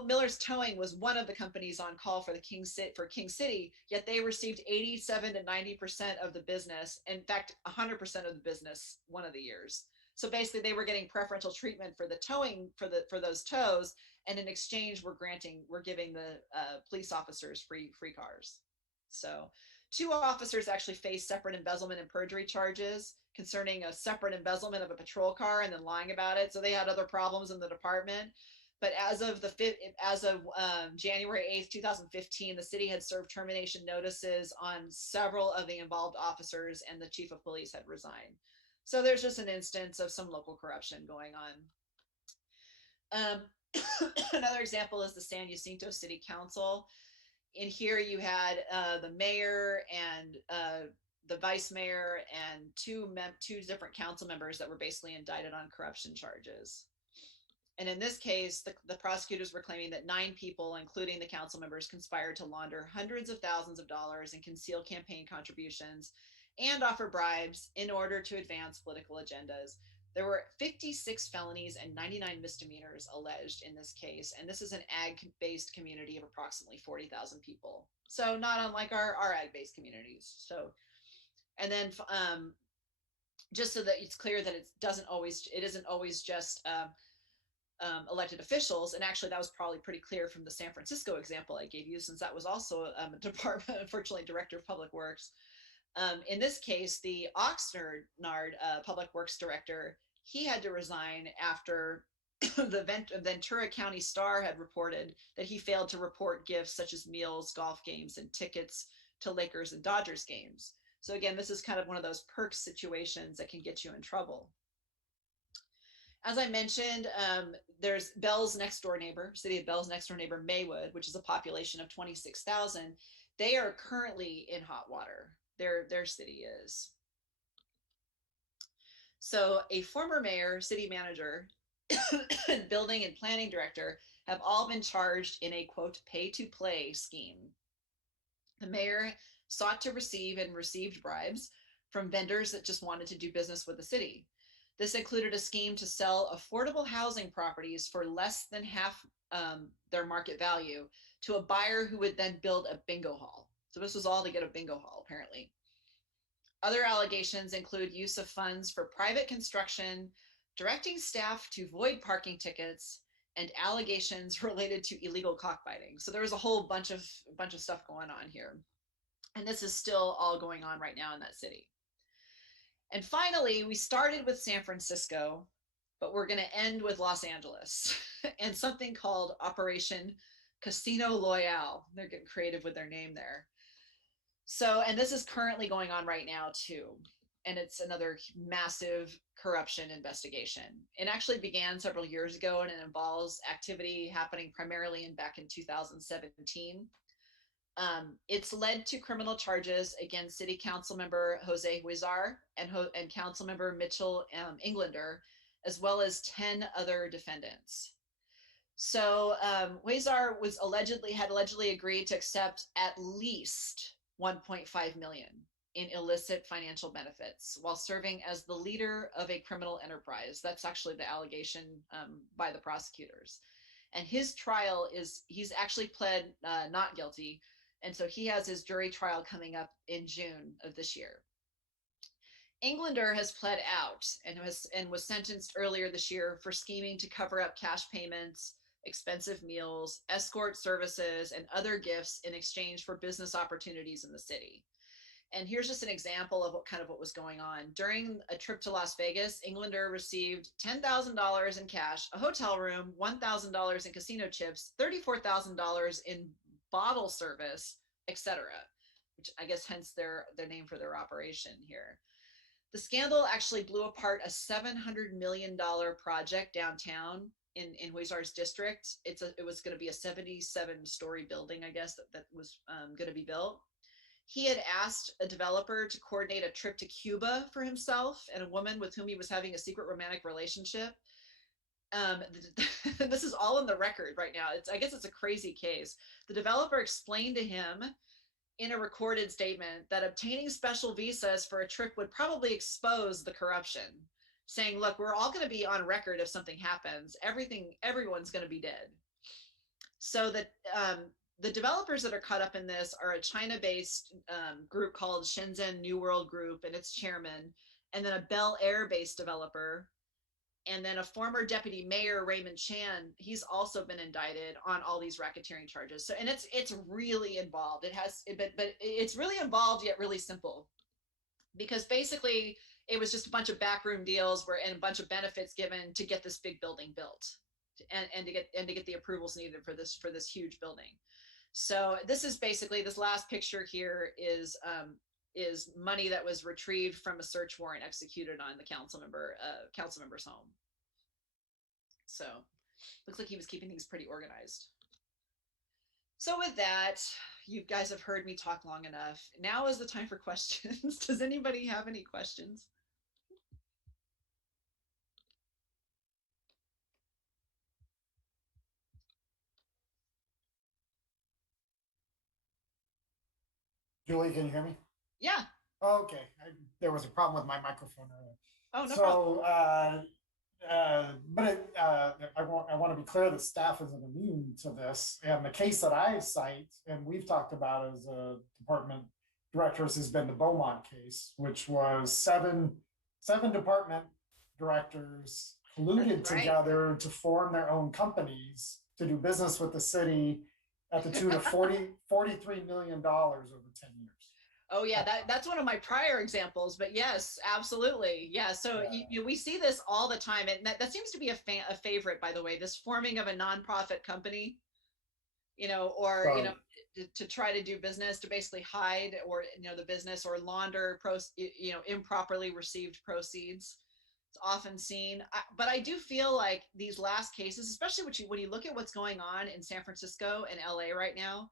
Miller's Towing was one of the companies on call for King City, yet they received 87 to 90% of the business. In fact, 100% of the business one of the years. So basically, they were getting preferential treatment for the towing for those tows, and in exchange, we're giving the police officers free cars. So 2 officers actually faced separate embezzlement and perjury charges concerning a separate embezzlement of a patrol car and then lying about it. So they had other problems in the department. But as of January 8th, 2015, the city had served termination notices on several of the involved officers, and the chief of police had resigned. So there's just an instance of some local corruption going on. Another example is the San Jacinto City Council. In here you had the mayor and the vice mayor and two different council members that were basically indicted on corruption charges. And in this case, the prosecutors were claiming that 9 people, including the council members, conspired to launder hundreds of thousands of dollars and conceal campaign contributions and offer bribes in order to advance political agendas. There were 56 felonies and 99 misdemeanors alleged in this case. And this is an ag-based community of approximately 40,000 people. So not unlike our ag-based communities. So, and then just so that it's clear that it isn't always just elected officials. And actually that was probably pretty clear from the San Francisco example I gave you, since that was also a department, unfortunately, director of public works. In this case, the Oxnard public works director, he had to resign after the Ventura County Star had reported that he failed to report gifts such as meals, golf games, and tickets to Lakers and Dodgers games. So again, this is kind of one of those perk situations that can get you in trouble. As I mentioned, there's Bell's next door neighbor, city of Bell's next door neighbor, Maywood, which is a population of 26,000. They are currently in hot water. Their city is. So a former mayor, city manager, and building and planning director have all been charged in a, quote, pay-to-play scheme. The mayor sought to receive and received bribes from vendors that just wanted to do business with the city. This included a scheme to sell affordable housing properties for less than half their market value to a buyer who would then build a bingo hall. So this was all to get a bingo hall, apparently. Other allegations include use of funds for private construction, directing staff to void parking tickets, and allegations related to illegal cockfighting. So there was a whole bunch of stuff going on here. And this is still all going on right now in that city. And finally, we started with San Francisco, but we're going to end with Los Angeles and something called Operation Casino Royale. They're getting creative with their name there. So, and this is currently going on right now too. And it's another massive corruption investigation. It actually began several years ago, and it involves activity happening primarily back in 2017. It's led to criminal charges against City Council member Jose Huizar and Council member Mitchell Englander, as well as 10 other defendants. So Huizar had allegedly agreed to accept at least 1.5 million in illicit financial benefits while serving as the leader of a criminal enterprise. That's actually the allegation by the prosecutors. And his trial he's actually pled not guilty. And so he has his jury trial coming up in June of this year. Englander has pled out and was sentenced earlier this year for scheming to cover up cash payments, expensive meals, escort services, and other gifts in exchange for business opportunities in the city. And here's just an example of what was going on. During a trip to Las Vegas, Englander received $10,000 in cash, a hotel room, $1,000 in casino chips, $34,000 in bottle service, etc., which I guess hence their name for their operation here. The scandal actually blew apart a $700 million project downtown in Huizar's district. It was going to be a 77-story building, I guess, that was going to be built. He had asked a developer to coordinate a trip to Cuba for himself and a woman with whom he was having a secret romantic relationship. This is all in the record right now. I guess it's a crazy case. The developer explained to him in a recorded statement that obtaining special visas for a trip would probably expose the corruption, saying, look, we're all going to be on record if something happens. Everyone's going to be dead. So that the developers that are caught up in this are a China-based group called Shenzhen New World Group and its chairman, and then a Bel Air-based developer And then a former deputy mayor, Raymond Chan, he's also been indicted on all these racketeering charges. So, and it's really involved. But it's really involved yet really simple, because basically it was just a bunch of backroom deals and a bunch of benefits given to get this big building built, and to get the approvals needed for this huge building. So this is basically, this last picture here is money that was retrieved from a search warrant executed on the council member's home. So looks like he was keeping things pretty organized. So with that, you guys have heard me talk long enough. Now is the time for questions. Does anybody have any questions? Julie, can you hear me? Yeah. Okay, there was a problem with my microphone earlier. Oh, no problem. I want to be clear that staff isn't immune to this. And the case that I cite, and we've talked about as department directors, has been the Beaumont case, which was seven department directors colluded together to form their own companies to do business with the city at the tune of $43 million over 10 years. Oh yeah, that's one of my prior examples, but yes, absolutely. Yeah, so we see this all the time, and that seems to be a favorite, by the way, this forming of a nonprofit company, to try to do business, to basically hide the business or launder improperly received proceeds. It's often seen, but I do feel like these last cases, especially when you look at what's going on in San Francisco and LA right now,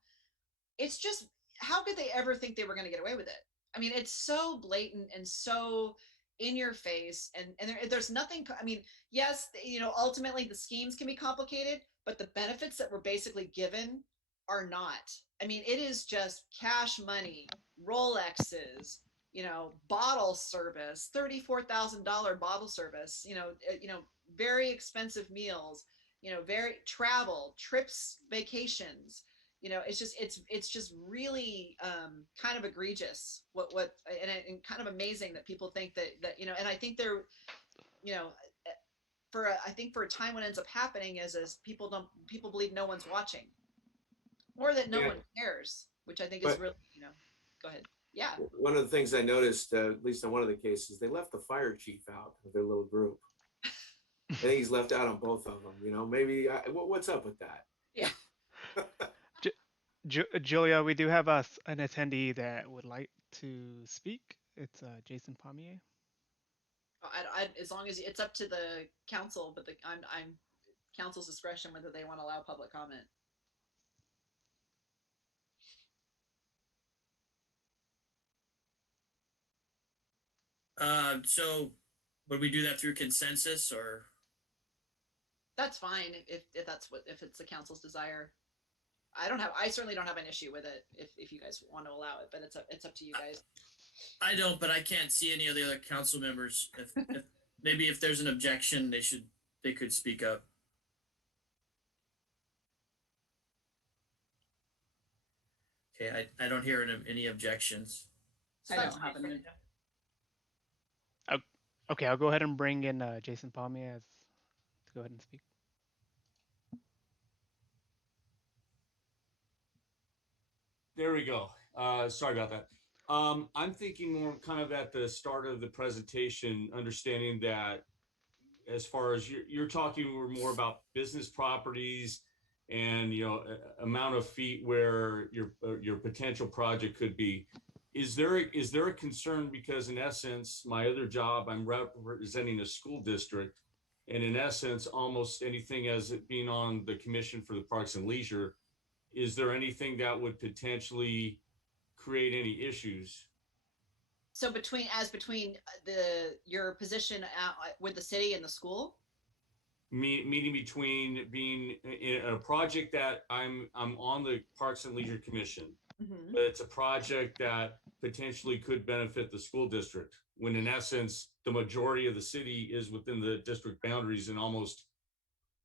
it's just, how could they ever think they were going to get away with it? I mean, it's so blatant and so in your face, and there's nothing. I mean, yes, ultimately the schemes can be complicated, but the benefits that were basically given are not. I mean, it is just cash money, Rolexes, bottle service, $34,000 bottle service, very expensive meals, very travel, trips, vacations. It's just really kind of egregious and kind of amazing that people think that and I think they're, I think for a time what ends up happening is people believe no one's watching, or that no one cares, which I think is really, go ahead. Yeah. One of the things I noticed, at least on one of the cases, they left the fire chief out of their little group. I think he's left out on both of them. Maybe what's up with that? Yeah. Julia, we do have an attendee that would like to speak. It's Jason Pommier. As long as it's up to the council, but I'm council's discretion whether they want to allow public comment. So would we do that through consensus, or? That's fine if it's the council's desire. I certainly don't have an issue with it if you guys want to allow it, but it's up to you guys. I don't, but I can't see any of the other council members. Maybe if there's an objection, they could speak up. Okay, I don't hear any objections. So I don't have an objection. Okay, I'll go ahead and bring in Jason Pommier to go ahead and speak. There we go. Sorry about that. I'm thinking more kind of at the start of the presentation, understanding that as far as you're talking more about business properties and amount of feet where your potential project could be. Is there a concern, because in essence, my other job, I'm representing a school district, and in essence, almost anything as it being on the Commission for the Parks and Leisure, is there anything that would potentially create any issues? So between your position with the city and the school? Meeting between being in a project that I'm on the Parks and Leisure Commission, but it's a project that potentially could benefit the school district, when in essence, the majority of the city is within the district boundaries, and almost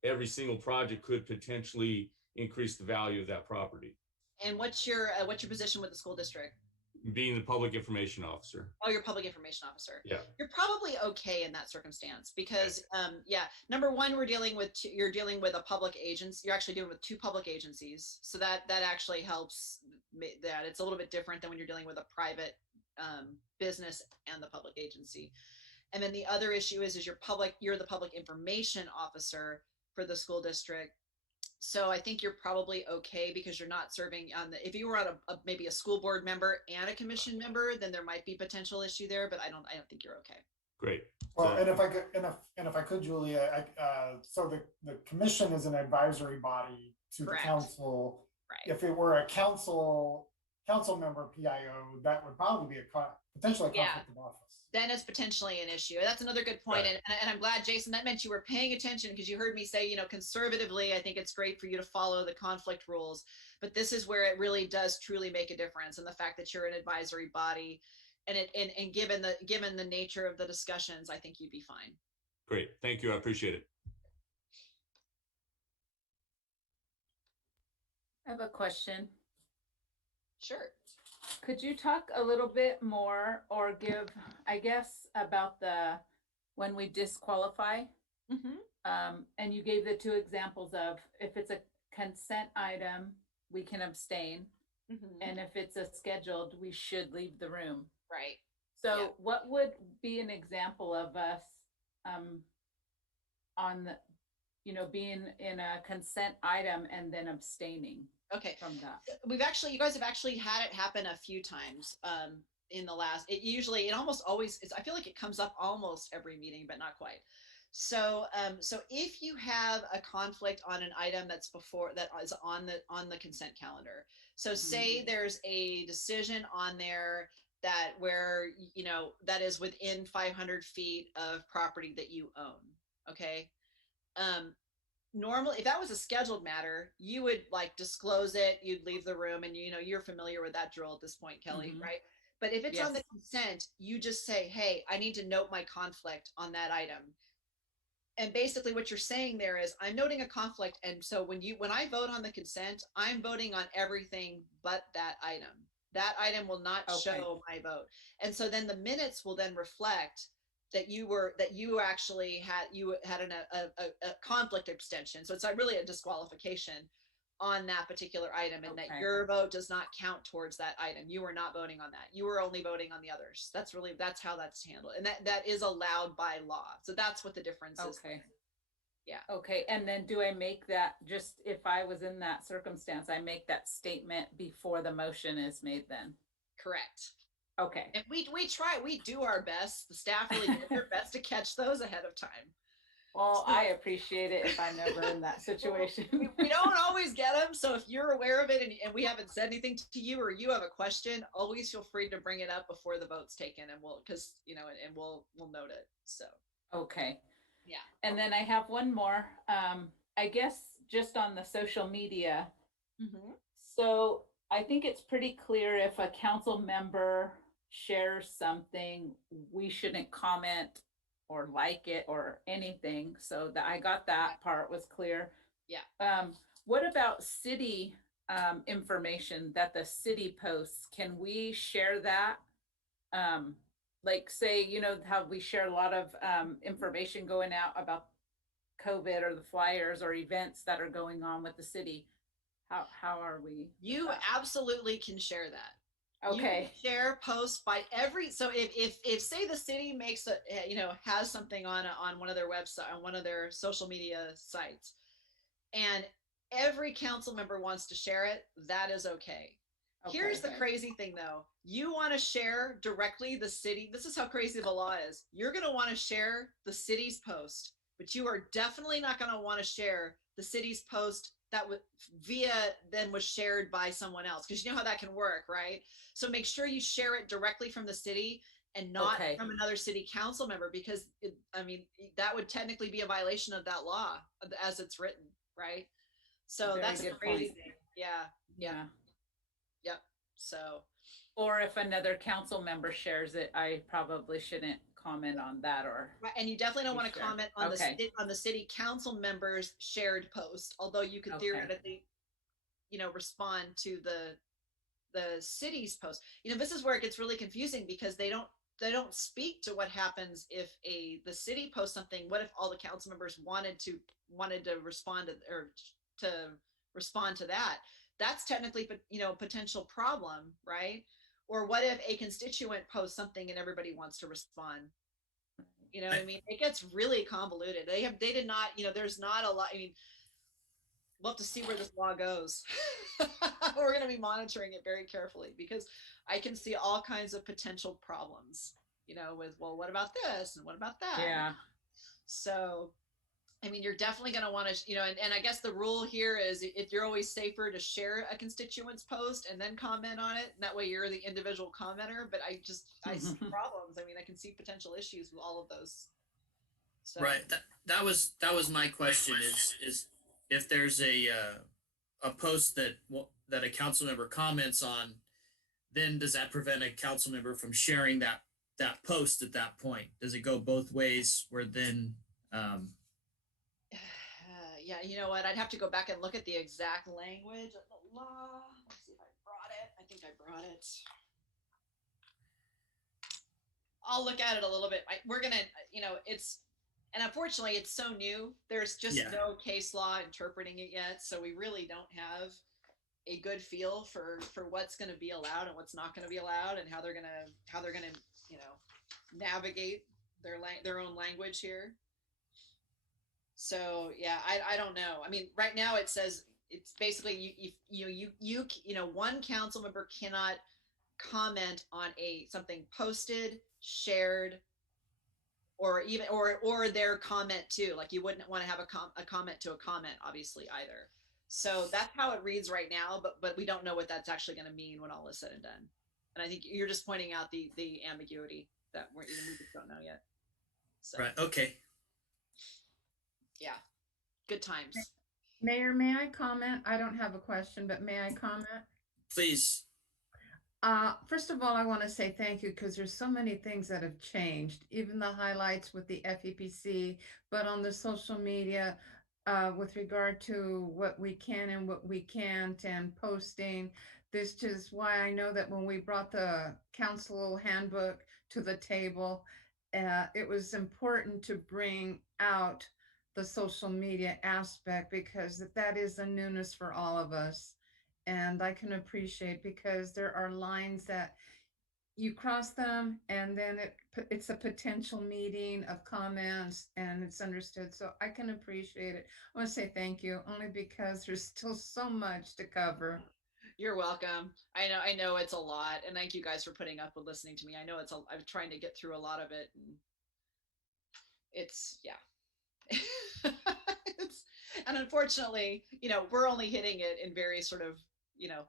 every single project could potentially increase the value of that property. And what's your position with the school district? being the public information officer. Oh, you're public information officer. Yeah. You're probably okay in that circumstance because, yeah, number one, you're dealing with a public agency. You're actually dealing with two public agencies. So that actually helps that. It's a little bit different than when you're dealing with a private business and the public agency. And then the other issue is you're the public information officer for the school district. So I think you're probably okay because you're not serving on if you were on maybe a school board member and a commission member, then there might be potential issue there, but I don't think you're okay. Great. Well, and if I could, Julia, so the commission is an advisory body to Correct. the council. Right. If it were a council member PIO, that would probably be potentially a conflict of office. Then it's potentially an issue. That's another good point. Right. And I'm glad, Jason, that meant you were paying attention because you heard me say, conservatively, I think it's great for you to follow the conflict rules. But this is where it really does truly make a difference. And the fact that you're an advisory body and given the nature of the discussions, I think you'd be fine. Great. Thank you. I appreciate it. I have a question. Sure. Could you talk a little bit more or give, I guess, about when we disqualify? Mm-hmm. And you gave the two examples of if it's a consent item, we can abstain. Mm-hmm. And if it's a scheduled, we should leave the room. Right. So Yeah. what would be an example of us on the, being in a consent item and then abstaining Okay. from that? You guys have actually had it happen a few times in the last, it almost always is. I feel like it comes up almost every meeting, but not quite. So if you have a conflict on an item that is on the consent calendar, so say there's a decision on there that that is within 500 feet of property that you own. Okay. Normally, if that was a scheduled matter, you would disclose it, you'd leave the room, and you're familiar with that drill at this point, Kelly, Mhm. right? But if it's on the Yes. consent, you just say, hey, I need to note my conflict on that item. And basically what you're saying there is I'm noting a conflict. And so when I vote on the consent, I'm voting on everything but that item. That item will not show my vote. And so then the minutes will then reflect that you actually had a conflict abstention. So it's not really a disqualification on that particular item, and that your vote does not count towards that item. You were not voting on that. You were only voting on the others. That's how that's handled. And that is allowed by law. So that's what the difference is. Okay. Yeah. Okay. And then do I make that, just if I was in that circumstance, I make that statement before the motion is made then? Correct. Okay. And we do our best. The staff really did their best to catch those ahead of time. Well, I appreciate it if I'm ever in that situation. We don't always get them. So if you're aware of it and we haven't said anything to you, or you have a question, always feel free to bring it up before the vote's taken, and we'll note it. So. Okay. Yeah. And then I have one more, I guess just on the social media. Mm-hmm. So I think it's pretty clear if a council member shares something, we shouldn't comment or like it or anything. So that I got that part was clear. Yeah. What about city information that the city posts? Can we share that? Like say, how we share a lot of information going out about COVID or the flyers or events that are going on with the city. How are we? You absolutely can share that. Okay. You can share posts by so if say the city makes has something on one of their website, on one of their social media sites, and every council member wants to share it, that is okay. Here's the crazy thing though. You want to share directly the city. This is how crazy the law is. You're going to want to share the city's post, but you are definitely not going to want to share the city's post that was shared by someone else, because you know how that can work, right? So make sure you share it directly from the city and not from another city council member, because that would technically be a violation of that law as it's written, right? So Very that's the good crazy point. thing. Yeah. Yep. So. Or if another council member shares it, I probably shouldn't comment on that or. Right, and you definitely don't want to sure. comment on the city council members' shared post, although you could theoretically, respond to the city's post. You know, this is where it gets really confusing because they don't speak to what happens if the city posts something. What if all the council members wanted to respond to that? That's technically, you know, a potential problem, right? Or what if a constituent posts something and everybody wants to respond? You know what I mean? It gets really convoluted. They did not, you know, there's not a lot. I mean, we'll have to see where this law goes. We're going to be monitoring it very carefully because I can see all kinds of potential problems, you know, with, well, what about this? And what about that? Yeah. So, I mean, you're definitely going to want to, you know, and I guess the rule here is if you're always safer to share a constituent's post and then comment on it. And that way you're the individual commenter, but I see problems. I mean, I can see potential issues with all of those. So. Right. That was my question is if there's a post that a council member comments on, then does that prevent a council member from sharing that post at that point? Does it go both ways where then, yeah, you know what? I'd have to go back and look at the exact language of the law. Let's see if I brought it. I think I brought it. I'll look at it a little bit. We're going to, you know, and unfortunately it's so new. There's just no case law interpreting it yet. So we really don't have a good feel for what's going to be allowed and what's not going to be allowed and how they're going to, you know, navigate their own language here. So yeah, I don't know. I mean, right now it says it's basically you know, one council member cannot comment on something posted, shared, or even or their comment too. Like you wouldn't want to have a comment to a comment, obviously, either. So that's how it reads right now, but we don't know what that's actually going to mean when all is said and done. And I think you're just pointing out the ambiguity that we just don't know yet. So. Right. Okay. Yeah. Good times. Mayor, may I comment? I don't have a question, but may I comment? Please. First of all, I want to say thank you because there's so many things that have changed, even the highlights with the FEPC, but on the social media with regard to what we can and what we can't and posting. This is why I know that when we brought the council handbook to the table, it was important to bring out the social media aspect because that is a newness for all of us. And I can appreciate because there are lines that you cross them and then it's a potential meeting of comments and it's understood. So I can appreciate it. I want to say thank you only because there's still so much to cover. You're welcome. I know it's a lot, and thank you guys for putting up with listening to me. I know I'm trying to get through a lot of it, and it's and unfortunately, you know, we're only hitting it in very sort of, you know,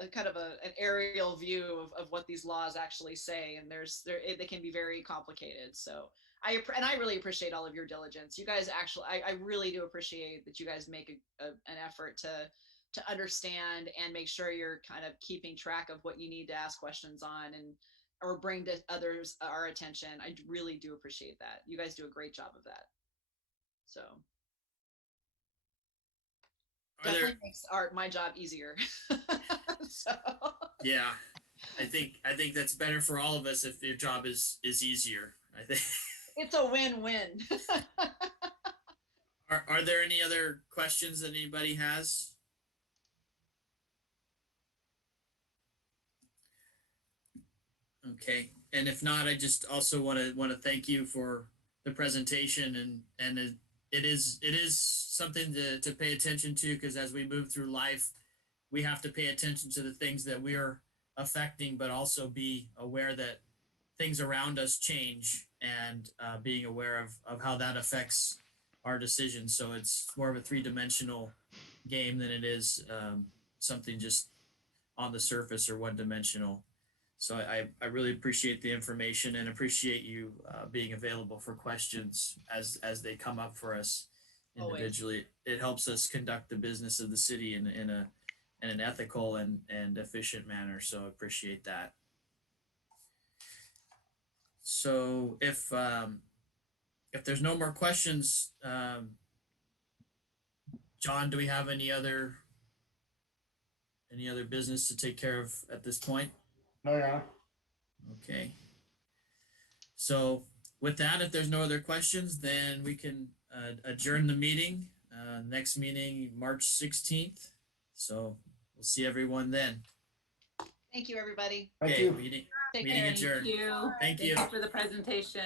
a kind of an aerial view of what these laws actually say, and they can be very complicated. So I really appreciate all of your diligence. You guys actually, I really do appreciate that you guys make an effort to understand and make sure you're kind of keeping track of what you need to ask questions on or bring to others our attention. I really do appreciate that. You guys do a great job of that. So definitely makes my job easier. So yeah, I think that's better for all of us if your job is easier. I think it's a win-win. Are there any other questions that anybody has? Okay, and if not, I just also want to thank you for the presentation, and it is something to pay attention to, because as we move through life, we have to pay attention to the things that we are affecting, but also be aware that things around us change, and being aware of how that affects our decisions. So it's more of a three-dimensional game than it is something just on the surface or one-dimensional. So I really appreciate the information and appreciate you being available for questions as they come up for us individually. Always. It helps us conduct the business of the city in an ethical and efficient manner. So I appreciate that. So if there's no more questions, John, do we have any other any other business to take care of at this point? No, Your Honor. Okay. So with that, if there's no other questions, then we can adjourn the meeting. Next meeting, March 16th. So we'll see everyone then. Thank you, everybody. Thank Okay, you. meeting Take Meeting care. adjourned. Thank you. Thank you. For the presentation.